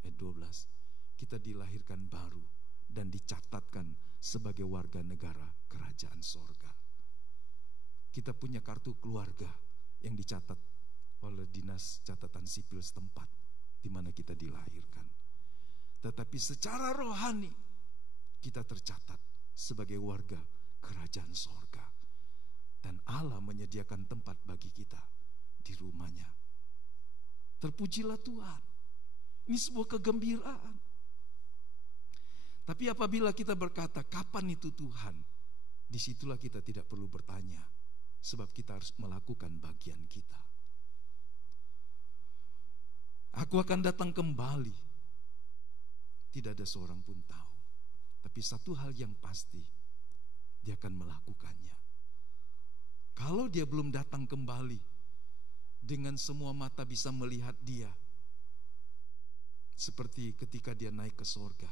ayat 12, kita dilahirkan baru dan dicatatkan sebagai warga negara kerajaan sorga. Kita punya kartu keluarga yang dicatat oleh dinas catatan sipil setempat di mana kita dilahirkan. Tetapi secara rohani kita tercatat sebagai warga kerajaan sorga, dan Allah menyediakan tempat bagi kita di rumahnya. Terpujilah Tuhan. Ini sebuah kegembiraan. Tapi apabila kita berkata, kapan itu Tuhan? Disitulah kita tidak perlu bertanya, sebab kita harus melakukan bagian kita. Aku akan datang kembali. Tidak ada seorang pun tahu. Tapi satu hal yang pasti, dia akan melakukannya. Kalau dia belum datang kembali, dengan semua mata bisa melihat dia, seperti ketika dia naik ke sorga,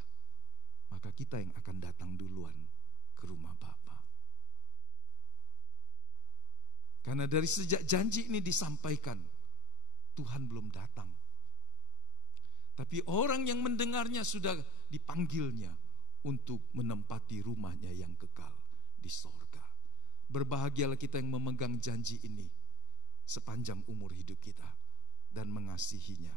maka kita yang akan datang duluan ke rumah Bapa. Karena dari sejak janji ini disampaikan, Tuhan belum datang. Tapi orang yang mendengarnya sudah dipanggilnya untuk menempati rumahnya yang kekal di sorga. Berbahagialah kita yang memegang janji ini sepanjang umur hidup kita dan mengasihinya.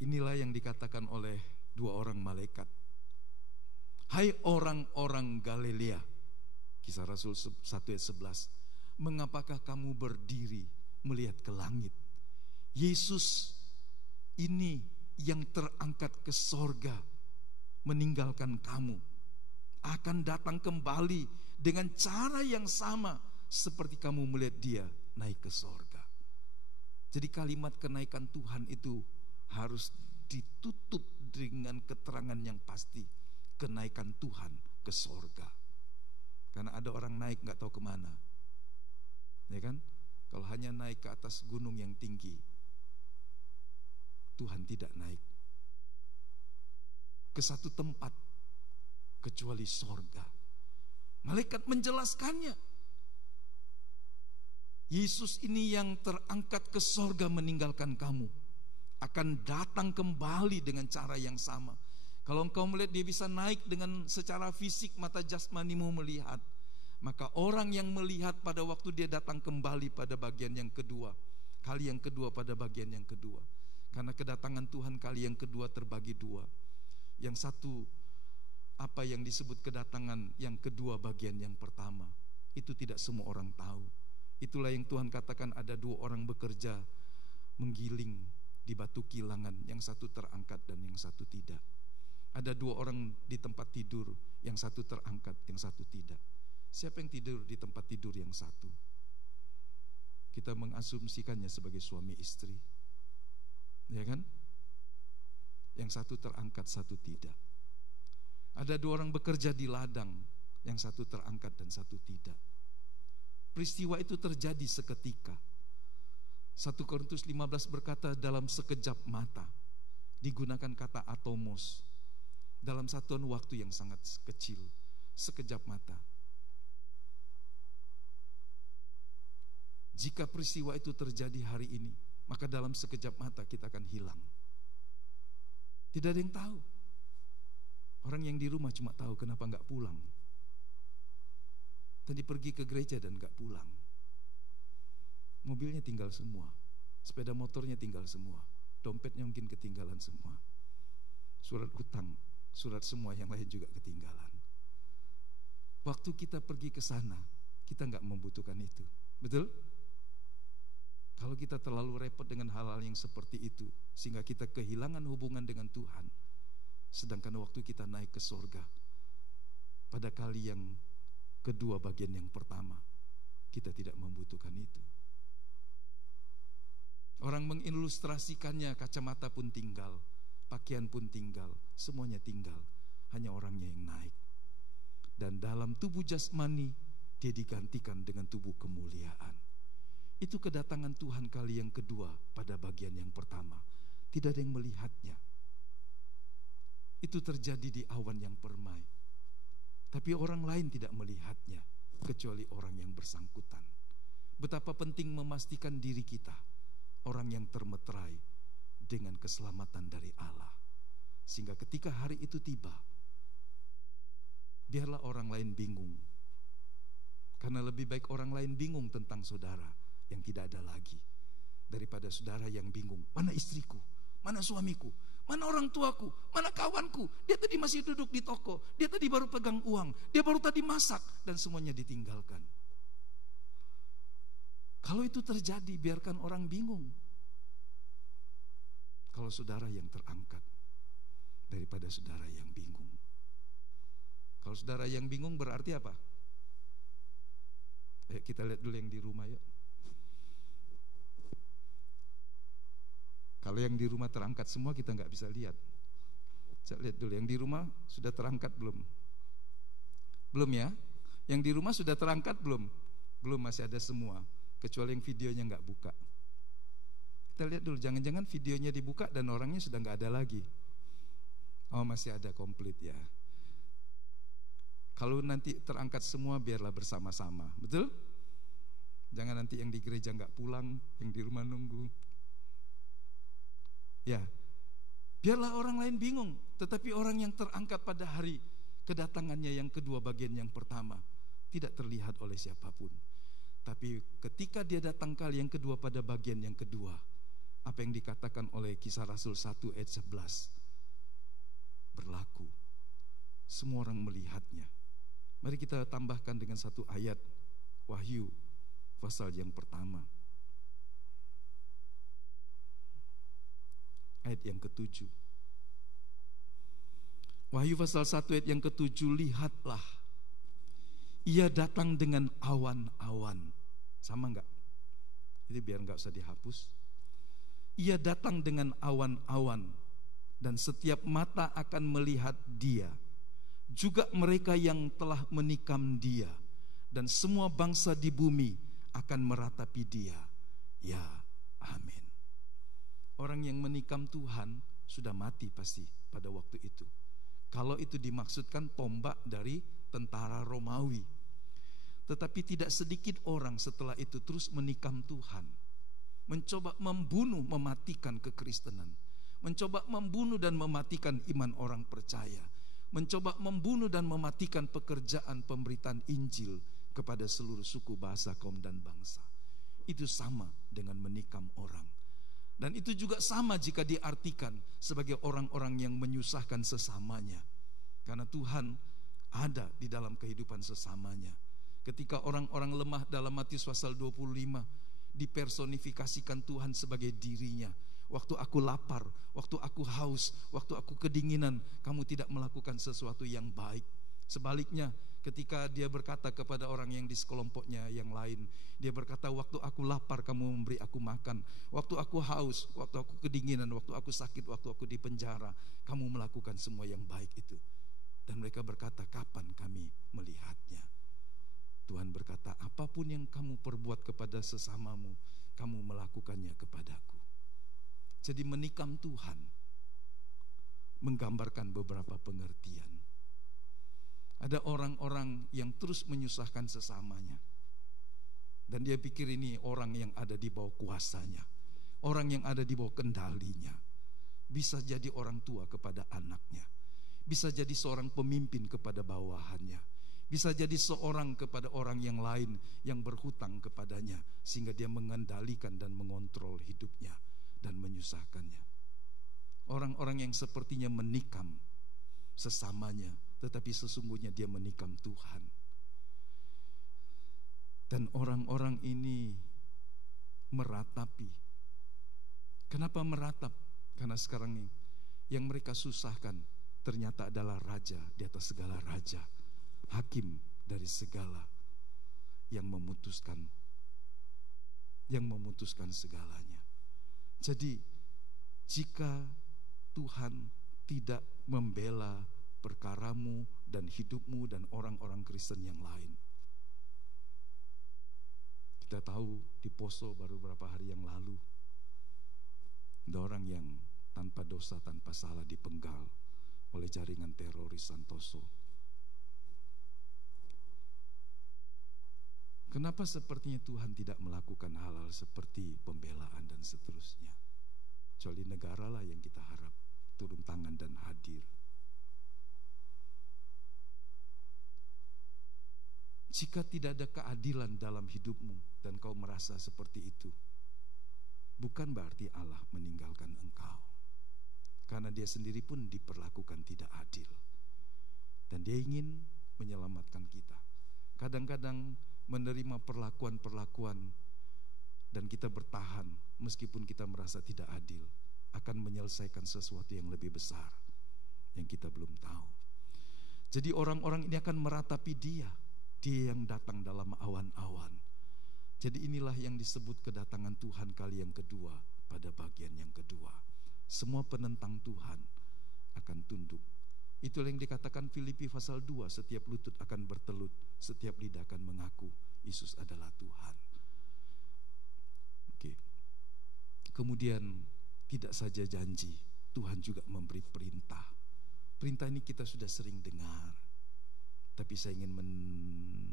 Inilah yang dikatakan oleh dua orang malaikat. Hai orang-orang Galilea, Kisah Rasul 1 ayat 11, mengapakah kamu berdiri melihat ke langit? Yesus ini yang terangkat ke sorga meninggalkan kamu akan datang kembali dengan cara yang sama seperti kamu melihat dia naik ke sorga. Jadi kalimat kenaikan Tuhan itu harus ditutup dengan keterangan yang pasti, kenaikan Tuhan ke sorga. Karena ada orang naik gak tahu kemana, ya kan? Kalau hanya naik ke atas gunung yang tinggi, Tuhan tidak naik ke satu tempat kecuali sorga. Malaikat menjelaskannya. Yesus ini yang terangkat ke sorga meninggalkan kamu akan datang kembali dengan cara yang sama. Kalau engkau melihat dia bisa naik dengan secara fisik, mata jasmanimu melihat, maka orang yang melihat pada waktu dia datang kembali pada bagian yang kedua, kali yang kedua pada bagian yang kedua. Karena kedatangan Tuhan kali yang kedua terbagi dua. Yang satu, apa yang disebut kedatangan yang kedua bagian yang pertama, itu tidak semua orang tahu. Itulah yang Tuhan katakan ada dua orang bekerja menggiling di batu kilangan, yang satu terangkat dan yang satu tidak. Ada 2 orang di tempat tidur, yang satu terangkat, yang satu tidak. Siapa yang tidur di tempat tidur yang satu? Kita mengasumsikannya sebagai suami istri, ya kan? Yang satu terangkat, satu tidak. Ada 2 orang bekerja di ladang, yang satu terangkat dan satu tidak. Peristiwa itu terjadi seketika. 1 Korintus 15 berkata dalam sekejap mata, digunakan kata atomos, dalam satuan waktu yang sangat kecil, sekejap mata. Jika peristiwa itu terjadi hari ini, maka dalam sekejap mata kita akan hilang. Tidak ada yang tahu. Orang yang di rumah cuma tahu kenapa enggak pulang. Tadi pergi ke gereja dan enggak pulang. Mobilnya tinggal semua, sepeda motornya tinggal semua, dompetnya mungkin ketinggalan semua, surat utang, surat semua yang lain juga ketinggalan. Waktu kita pergi ke sana, kita enggak membutuhkan itu. Betul? Kalau kita terlalu repot dengan hal-hal yang seperti itu, sehingga kita kehilangan hubungan dengan Tuhan, sedangkan waktu kita naik ke sorga, pada kali yang kedua bagian yang pertama, kita tidak membutuhkan itu. Orang mengilustrasikannya, kacamata pun tinggal, pakaian pun tinggal, semuanya tinggal, hanya orangnya yang naik. Dan dalam tubuh jasmani, dia digantikan dengan tubuh kemuliaan. Itu kedatangan Tuhan kali yang kedua pada bagian yang pertama. Tidak ada yang melihatnya. Itu terjadi di awan yang permai. Tapi orang lain tidak melihatnya, kecuali orang yang bersangkutan. Betapa penting memastikan diri kita orang yang termeterai dengan keselamatan dari Allah. Sehingga ketika hari itu tiba, biarlah orang lain bingung. Karena lebih baik orang lain bingung tentang saudara yang tidak ada lagi, daripada saudara yang bingung, mana istriku, mana suamiku, mana orang tuaku, mana kawanku, dia tadi masih duduk di toko, dia tadi baru pegang uang, dia baru tadi masak, dan semuanya ditinggalkan. Kalau itu terjadi, biarkan orang bingung. Kalau saudara yang terangkat, daripada saudara yang bingung. Kalau saudara yang bingung berarti apa? Ayo kita lihat dulu yang di rumah yuk. Kalau yang di rumah terangkat semua kita nggak bisa lihat. Saya lihat dulu yang di rumah sudah terangkat belum? Belum ya? Yang di rumah sudah terangkat belum? Belum, masih ada semua, kecuali yang videonya nggak buka. Kita lihat dulu, jangan-jangan videonya dibuka dan orangnya sudah nggak ada lagi. Oh, masih ada komplit ya. Kalau nanti terangkat semua biarlah bersama-sama, betul? Jangan nanti yang di gereja nggak pulang, yang di rumah nunggu. Ya, biarlah orang lain bingung, tetapi orang yang terangkat pada hari kedatangannya yang kedua bagian yang pertama tidak terlihat oleh siapapun. Tapi ketika dia datang kali yang kedua pada bagian yang kedua, apa yang dikatakan oleh Kisah Rasul 1 ayat 11 berlaku. Semua orang melihatnya. Mari kita tambahkan dengan satu ayat Wahyu pasal yang pertama, ayat yang ke-7. Wahyu pasal 1 ayat yang ke-7, lihatlah, ia datang dengan awan-awan. Sama enggak? Jadi biar enggak usah dihapus. Ia datang dengan awan-awan, dan setiap mata akan melihat dia, juga mereka yang telah menikam dia, dan semua bangsa di bumi akan meratapi dia. Ya, amin. Orang yang menikam Tuhan sudah mati pasti pada waktu itu. Kalau itu dimaksudkan tombak dari tentara Romawi. Tetapi tidak sedikit orang setelah itu terus menikam Tuhan, mencoba membunuh, mematikan kekristenan, mencoba membunuh dan mematikan iman orang percaya, mencoba membunuh dan mematikan pekerjaan pemberitaan Injil kepada seluruh suku, bahasa, kaum dan bangsa. Itu sama dengan menikam orang. Dan itu juga sama jika diartikan sebagai orang-orang yang menyusahkan sesamanya. Karena Tuhan ada di dalam kehidupan sesamanya. Ketika orang-orang lemah dalam Matius pasal 25 dipersonifikasikan Tuhan sebagai dirinya. waktu aku lapar, waktu aku haus, waktu aku kedinginan, kamu tidak melakukan sesuatu yang baik. Sebaliknya, ketika dia berkata kepada orang yang di sekelompoknya yang lain, dia berkata, waktu aku lapar kamu memberi aku makan, waktu aku haus, waktu aku kedinginan, waktu aku sakit, waktu aku di penjara, kamu melakukan semua yang baik itu. Dan mereka berkata, kapan kami melihatnya? Tuhan berkata, apapun yang kamu perbuat kepada sesamamu, kamu melakukannya kepadaku. Jadi menikam Tuhan menggambarkan beberapa pengertian. Ada orang-orang yang terus menyusahkan sesamanya, dan dia pikir ini orang yang ada di bawah kuasanya, orang yang ada di bawah kendalinya. Bisa jadi orang tua kepada anaknya, bisa jadi seorang pemimpin kepada bawahannya, bisa jadi seorang kepada orang yang lain yang berhutang kepadanya, sehingga dia mengendalikan dan mengontrol hidupnya dan menyusahkannya. Orang-orang yang sepertinya menikam sesamanya, tetapi sesungguhnya dia menikam Tuhan. Dan orang-orang ini meratapi. Kenapa meratap? Karena sekarang ini yang mereka susahkan ternyata adalah raja di atas segala raja, hakim dari segala, yang memutuskan segalanya. Jadi jika Tuhan tidak membela perkaramu dan hidupmu dan orang-orang Kristen yang lain, kita tahu di Poso baru beberapa hari yang lalu ada orang yang tanpa dosa, tanpa salah dipenggal oleh jaringan teroris Santoso. Kenapa sepertinya Tuhan tidak melakukan hal-hal seperti pembelaan dan seterusnya? Kecuali negara lah yang kita harap turun tangan dan hadir. Jika tidak ada keadilan dalam hidupmu dan kau merasa seperti itu, bukan berarti Allah meninggalkan engkau. Karena dia sendiri pun diperlakukan tidak adil. Dan dia ingin menyelamatkan kita. Kadang-kadang menerima perlakuan-perlakuan dan kita bertahan meskipun kita merasa tidak adil, akan menyelesaikan sesuatu yang lebih besar yang kita belum tahu. Jadi orang-orang ini akan meratapi dia yang datang dalam awan-awan. Jadi inilah yang disebut kedatangan Tuhan kali yang kedua pada bagian yang kedua. Semua penentang Tuhan akan tunduk. Itulah yang dikatakan Filipi pasal 2, setiap lutut akan bertelut, setiap lidah akan mengaku Yesus adalah Tuhan. Oke. Kemudian tidak saja janji, Tuhan juga memberi perintah. Perintah ini kita sudah sering dengar, tapi saya ingin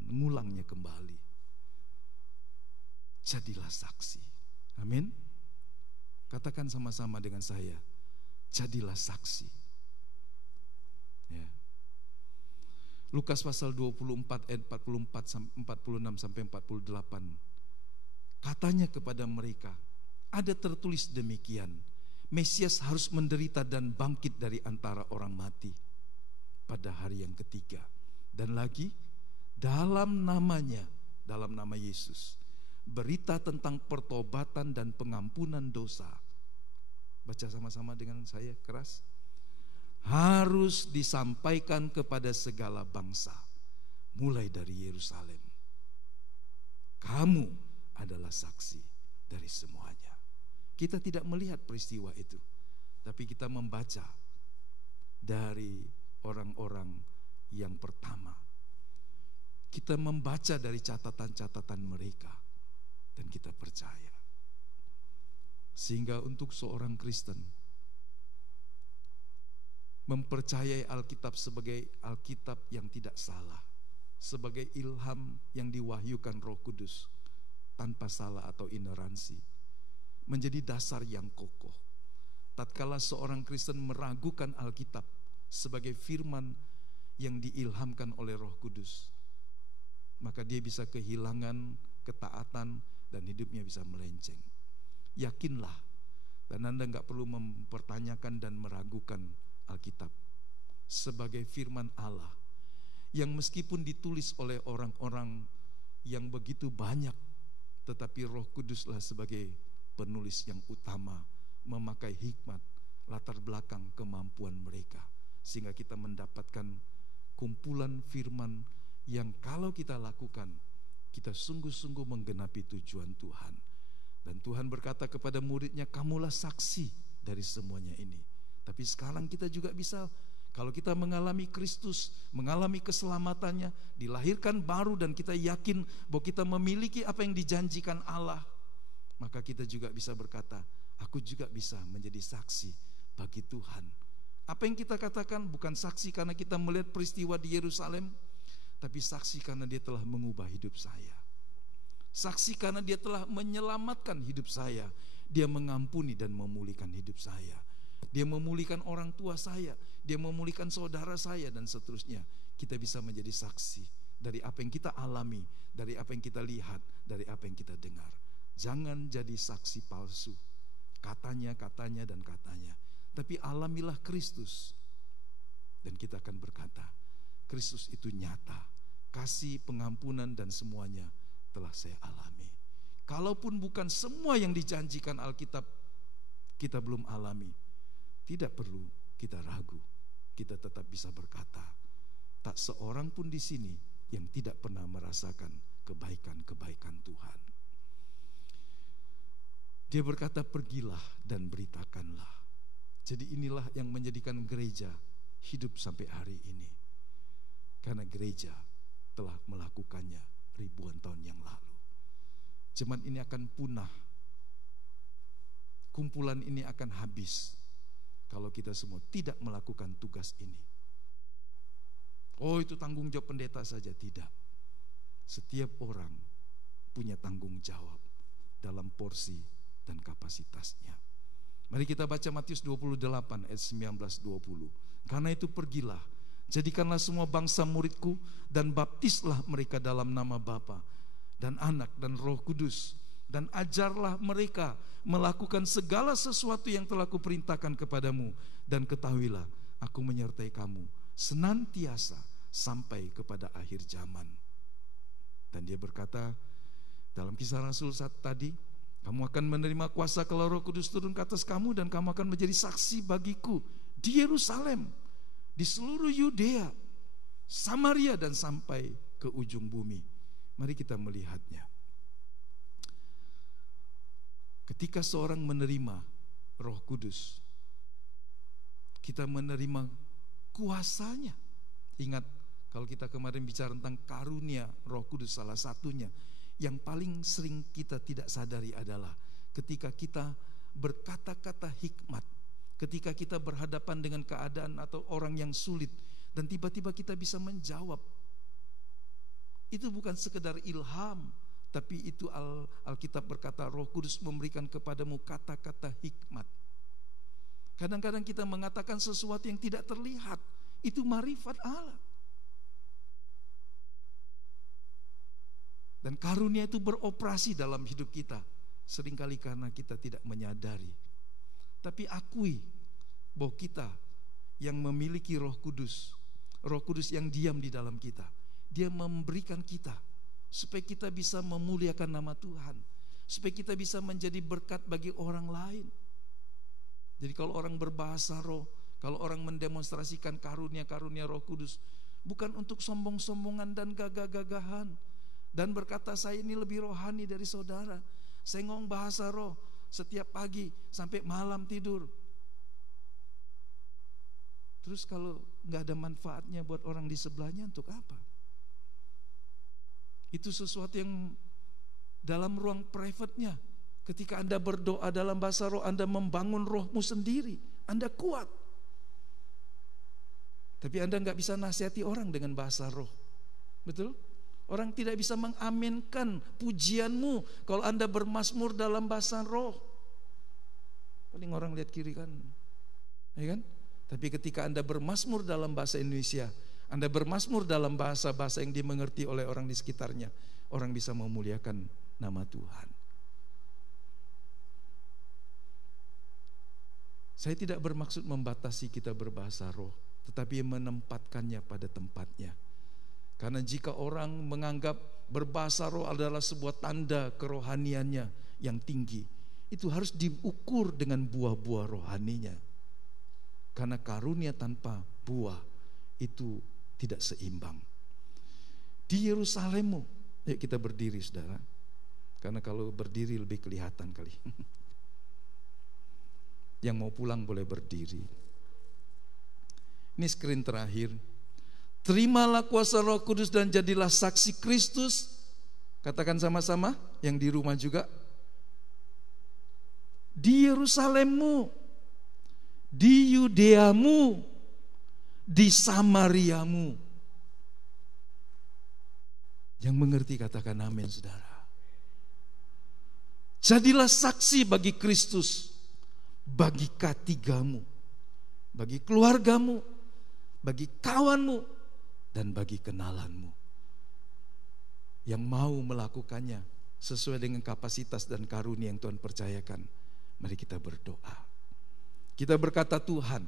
mengulangnya kembali. Jadilah saksi. Amin. Katakan sama-sama dengan saya, jadilah saksi. Ya. Lukas pasal 24 ayat 46 sampai 48. Katanya kepada mereka, ada tertulis demikian, Mesias harus menderita dan bangkit dari antara orang mati pada hari yang ketiga. Dan lagi, dalam namanya, dalam nama Yesus, berita tentang pertobatan dan pengampunan dosa. Baca sama-sama dengan saya keras. Harus disampaikan kepada segala bangsa, mulai dari Yerusalem. Kamu adalah saksi dari semuanya. Kita tidak melihat peristiwa itu, tapi kita membaca dari orang-orang yang pertama. Kita membaca dari catatan-catatan mereka, dan kita percaya. Sehingga untuk seorang Kristen mempercayai Alkitab sebagai Alkitab yang tidak salah, sebagai ilham yang diwahyukan Roh Kudus tanpa salah atau ineransi, menjadi dasar yang kokoh. Tatkala seorang Kristen meragukan Alkitab sebagai firman yang diilhamkan oleh Roh Kudus, maka dia bisa kehilangan ketaatan dan hidupnya bisa melenceng. Yakinlah, dan Anda gak perlu mempertanyakan dan meragukan Alkitab sebagai firman Allah yang meskipun ditulis oleh orang-orang yang begitu banyak, tetapi Roh Kuduslah sebagai penulis yang utama memakai hikmat, latar belakang kemampuan mereka, sehingga kita mendapatkan kumpulan firman yang kalau kita lakukan, kita sungguh-sungguh menggenapi tujuan Tuhan. Dan Tuhan berkata kepada muridnya, kamulah saksi dari semuanya ini. Tapi sekarang kita juga bisa, kalau kita mengalami Kristus, mengalami keselamatannya, dilahirkan baru, dan kita yakin bahwa kita memiliki apa yang dijanjikan Allah, maka kita juga bisa berkata, aku juga bisa menjadi saksi bagi Tuhan. Apa yang kita katakan bukan saksi karena kita melihat peristiwa di Yerusalem, tapi saksi karena Dia telah mengubah hidup saya. Saksi karena Dia telah menyelamatkan hidup saya. Dia mengampuni dan memulihkan hidup saya. Dia memulihkan orang tua saya, Dia memulihkan saudara saya, dan seterusnya. Kita bisa menjadi saksi dari apa yang kita alami, dari apa yang kita lihat, dari apa yang kita dengar. Jangan jadi saksi palsu, katanya dan katanya. Tapi alamilah Kristus, dan kita akan berkata, Kristus itu nyata, kasih, pengampunan, dan semuanya telah saya alami. Kalaupun bukan semua yang dijanjikan Alkitab kita belum alami, tidak perlu kita ragu. Kita tetap bisa berkata, tak seorang pun di sini yang tidak pernah merasakan kebaikan-kebaikan Tuhan. Dia berkata, pergilah dan beritakanlah. Jadi inilah yang menjadikan gereja hidup sampai hari ini. Karena gereja telah melakukannya ribuan tahun yang lalu. Jemaat ini akan punah. Kumpulan ini akan habis kalau kita semua tidak melakukan tugas ini. Oh, itu tanggung jawab pendeta saja. Tidak. Setiap orang punya tanggung jawab dalam porsi dan kapasitasnya. Mari kita baca Matius 28 ayat 19-20. Karena itu pergilah, jadikanlah semua bangsa muridku, dan baptislah mereka dalam nama Bapa dan Anak dan Roh Kudus, dan ajarlah mereka melakukan segala sesuatu yang telah kuperintahkan kepadamu, dan ketahuilah aku menyertai kamu senantiasa sampai kepada akhir zaman. Dan dia berkata dalam Kisah Rasul saat tadi, kamu akan menerima kuasa kalau Roh Kudus turun ke atas kamu, dan kamu akan menjadi saksi bagiku di Yerusalem, di seluruh Yudea, Samaria, dan sampai ke ujung bumi. Mari kita melihatnya. Ketika seorang menerima Roh Kudus, kita menerima kuasanya. Ingat, kalau kita kemarin bicara tentang karunia Roh Kudus, salah satunya yang paling sering kita tidak sadari adalah ketika kita berkata-kata hikmat, ketika kita berhadapan dengan keadaan atau orang yang sulit, dan tiba-tiba kita bisa menjawab. Itu bukan sekedar ilham, tapi itu Alkitab berkata Roh Kudus memberikan kepadamu kata-kata hikmat. Kadang-kadang kita mengatakan sesuatu yang tidak terlihat, itu marifat Allah. Dan karunia itu beroperasi dalam hidup kita, seringkali karena kita tidak menyadari. Tapi akui bahwa kita yang memiliki Roh Kudus yang diam di dalam kita, Dia memberikan kita supaya kita bisa memuliakan nama Tuhan, supaya kita bisa menjadi berkat bagi orang lain. Jadi kalau orang berbahasa roh, kalau orang mendemonstrasikan karunia-karunia Roh Kudus, bukan untuk sombong-sombongan dan gagah-gagahan, dan berkata saya ini lebih rohani dari saudara, saya ngomong bahasa roh setiap pagi sampai malam tidur. Terus kalau gak ada manfaatnya buat orang di sebelahnya, untuk apa? Itu sesuatu yang dalam ruang private-nya. Ketika Anda berdoa dalam bahasa roh, Anda membangun rohmu sendiri, Anda kuat. Tapi Anda gak bisa nasihati orang dengan bahasa roh. Betul? Orang tidak bisa mengaminkan pujianmu kalau Anda bermazmur dalam bahasa roh. Paling orang lihat kiri kan, ya kan? Tapi ketika Anda bermazmur dalam bahasa Indonesia, Anda bermazmur dalam bahasa-bahasa yang dimengerti oleh orang di sekitarnya, orang bisa memuliakan nama Tuhan. Saya tidak bermaksud membatasi kita berbahasa roh, tetapi menempatkannya pada tempatnya. Karena jika orang menganggap berbahasa roh adalah sebuah tanda kerohaniannya yang tinggi, itu harus diukur dengan buah-buah rohaninya. Karena karunia tanpa buah itu tidak seimbang. Di Yerusalemmu, yuk kita berdiri saudara. Karena kalau berdiri lebih kelihatan kali. Yang mau pulang boleh berdiri. Ini screen terakhir. Terimalah kuasa Roh Kudus dan jadilah saksi Kristus. Katakan sama-sama yang di rumah juga. Di Yerusalemmu, di Yudeamu, di Samariamu. Yang mengerti katakan amin saudara. Jadilah saksi bagi Kristus, bagi ketigamu, bagi keluargamu, bagi kawanmu, dan bagi kenalanmu. Yang mau melakukannya sesuai dengan kapasitas dan karunia yang Tuhan percayakan. Mari kita berdoa. Kita berkata, Tuhan,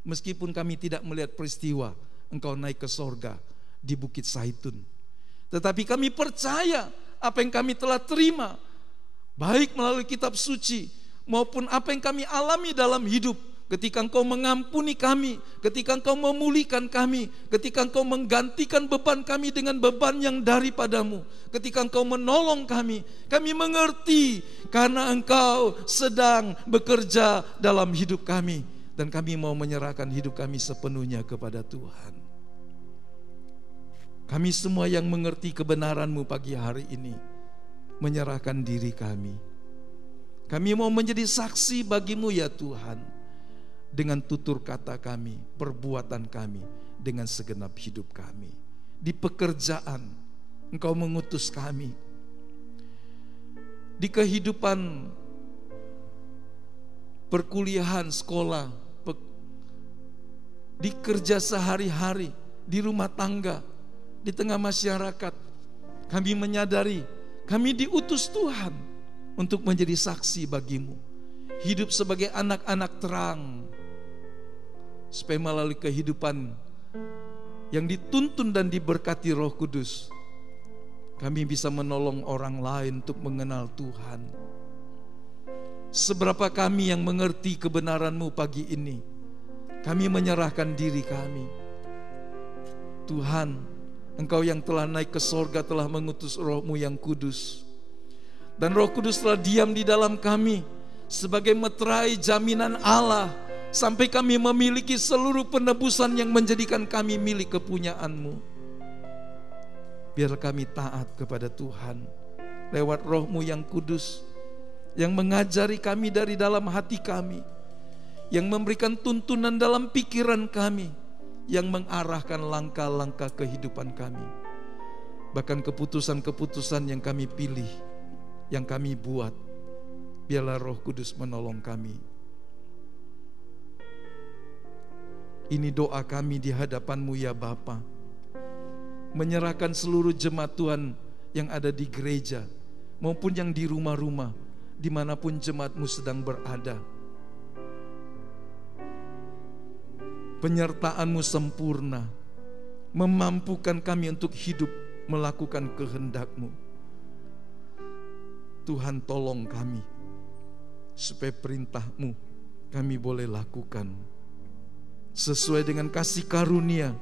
meskipun kami tidak melihat peristiwa Engkau naik ke sorga di Bukit Zaitun, tetapi kami percaya apa yang kami telah terima, baik melalui kitab suci maupun apa yang kami alami dalam hidup. Ketika Engkau mengampuni kami, ketika Engkau memulihkan kami, ketika Engkau menggantikan beban kami dengan beban yang daripadamu, ketika Engkau menolong kami mengerti karena Engkau sedang bekerja dalam hidup kami. Dan kami mau menyerahkan hidup kami sepenuhnya kepada Tuhan. Kami semua yang mengerti kebenaran-Mu pagi hari ini, menyerahkan diri kami. Kami mau menjadi saksi bagi-Mu ya Tuhan. Dengan tutur kata kami, perbuatan kami, dengan segenap hidup kami. Di pekerjaan, Engkau mengutus kami. Di kehidupan perkuliahan, sekolah, di kerja sehari-hari, di rumah tangga, di tengah masyarakat, kami menyadari kami diutus Tuhan untuk menjadi saksi bagi-Mu. Hidup sebagai anak-anak terang, supaya melalui kehidupan yang dituntun dan diberkati Roh Kudus, kami bisa menolong orang lain untuk mengenal Tuhan. Seberapa kami yang mengerti kebenaran-Mu pagi ini, kami menyerahkan diri kami. Tuhan, Engkau yang telah naik ke sorga telah mengutus Roh-Mu yang kudus. Dan Roh Kudus telah diam di dalam kami sebagai meterai jaminan Allah, sampai kami memiliki seluruh penebusan yang menjadikan kami milik kepunyaan-Mu. Biar kami taat kepada Tuhan lewat Roh-Mu yang kudus, yang mengajari kami dari dalam hati kami, yang memberikan tuntunan dalam pikiran kami, yang mengarahkan langkah-langkah kehidupan kami. Bahkan keputusan-keputusan yang kami pilih, yang kami buat, biarlah Roh Kudus menolong kami. Ini doa kami di hadapan-Mu ya Bapa. Menyerahkan seluruh jemaat Tuhan yang ada di gereja maupun yang di rumah-rumah, dimanapun jemaat-Mu sedang berada. Penyertaan-Mu sempurna, memampukan kami untuk hidup melakukan kehendak-Mu. Tuhan tolong kami, supaya perintah-Mu kami boleh lakukan sesuai dengan kasih karunia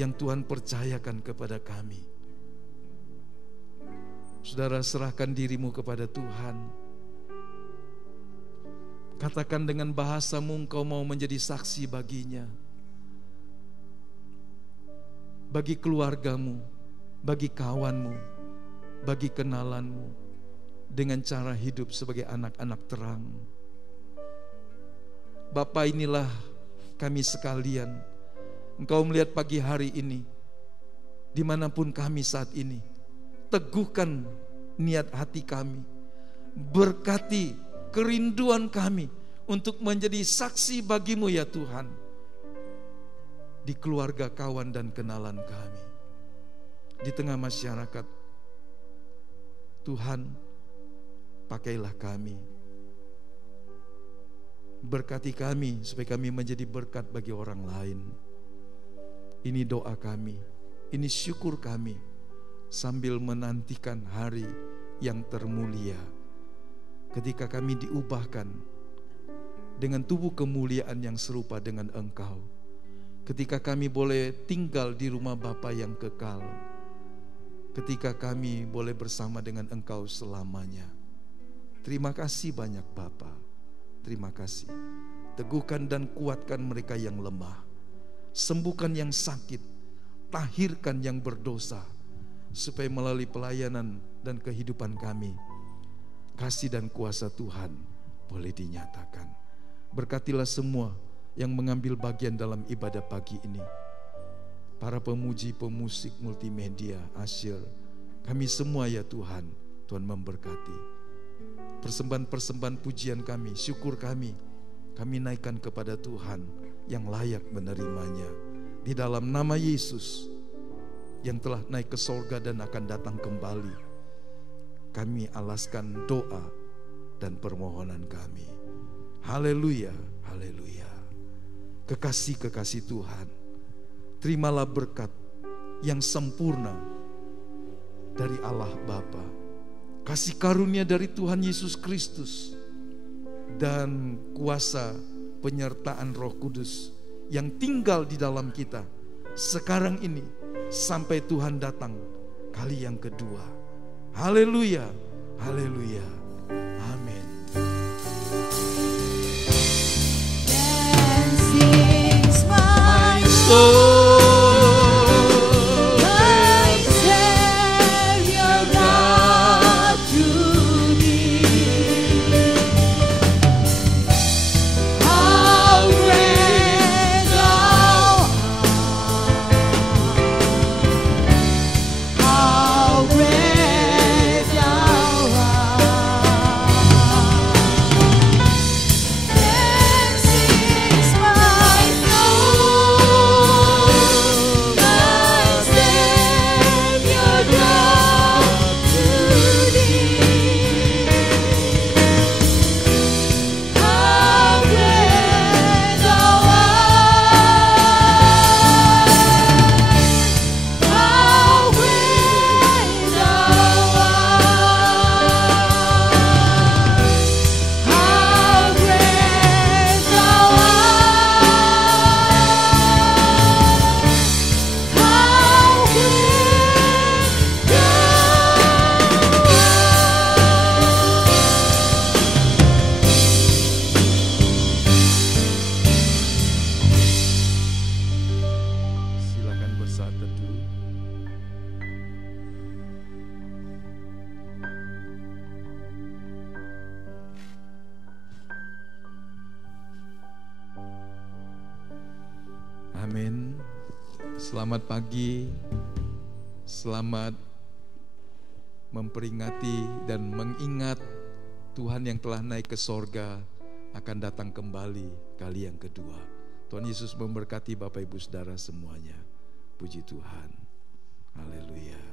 yang Tuhan percayakan kepada kami. Saudara, serahkan dirimu kepada Tuhan. Katakan dengan bahasamu engkau mau menjadi saksi baginya, bagi keluargamu, bagi kawanmu, bagi kenalanmu, dengan cara hidup sebagai anak-anak terang. Bapa, inilah kami sekalian. Engkau melihat pagi hari ini, dimanapun kami saat ini, teguhkan niat hati kami, berkati kerinduan kami untuk menjadi saksi bagi-Mu ya Tuhan, di keluarga, kawan dan kenalan kami, di tengah masyarakat. Tuhan, pakailah kami, berkati kami supaya kami menjadi berkat bagi orang lain. Ini doa kami, ini syukur kami, sambil menantikan hari yang termulia, ketika kami diubahkan dengan tubuh kemuliaan yang serupa dengan Engkau, ketika kami boleh tinggal di rumah Bapa yang kekal, ketika kami boleh bersama dengan Engkau selamanya. Terima kasih banyak Bapa. Terima kasih. Teguhkan dan kuatkan mereka yang lemah, sembuhkan yang sakit, tahirkan yang berdosa, supaya melalui pelayanan dan kehidupan kami, kasih dan kuasa Tuhan boleh dinyatakan. Berkatilah semua yang mengambil bagian dalam ibadah pagi ini, para pemuji, pemusik, multimedia, asyir, kami semua ya Tuhan. Tuhan memberkati persembahan-persembahan pujian kami, syukur kami naikkan kepada Tuhan yang layak menerimanya. Di dalam nama Yesus yang telah naik ke sorga dan akan datang kembali, kami alaskan doa dan permohonan kami. Haleluya, haleluya. Kekasih-kekasih Tuhan, terimalah berkat yang sempurna dari Allah Bapa, kasih karunia dari Tuhan Yesus Kristus, dan kuasa penyertaan Roh Kudus yang tinggal di dalam kita sekarang ini sampai Tuhan datang kali yang kedua. Haleluya, haleluya, amin. Amin. Selamat pagi. Selamat memperingati dan mengingat Tuhan yang telah naik ke sorga akan datang kembali kali yang kedua. Tuhan Yesus memberkati Bapak Ibu Saudara semuanya. Puji Tuhan. Haleluya.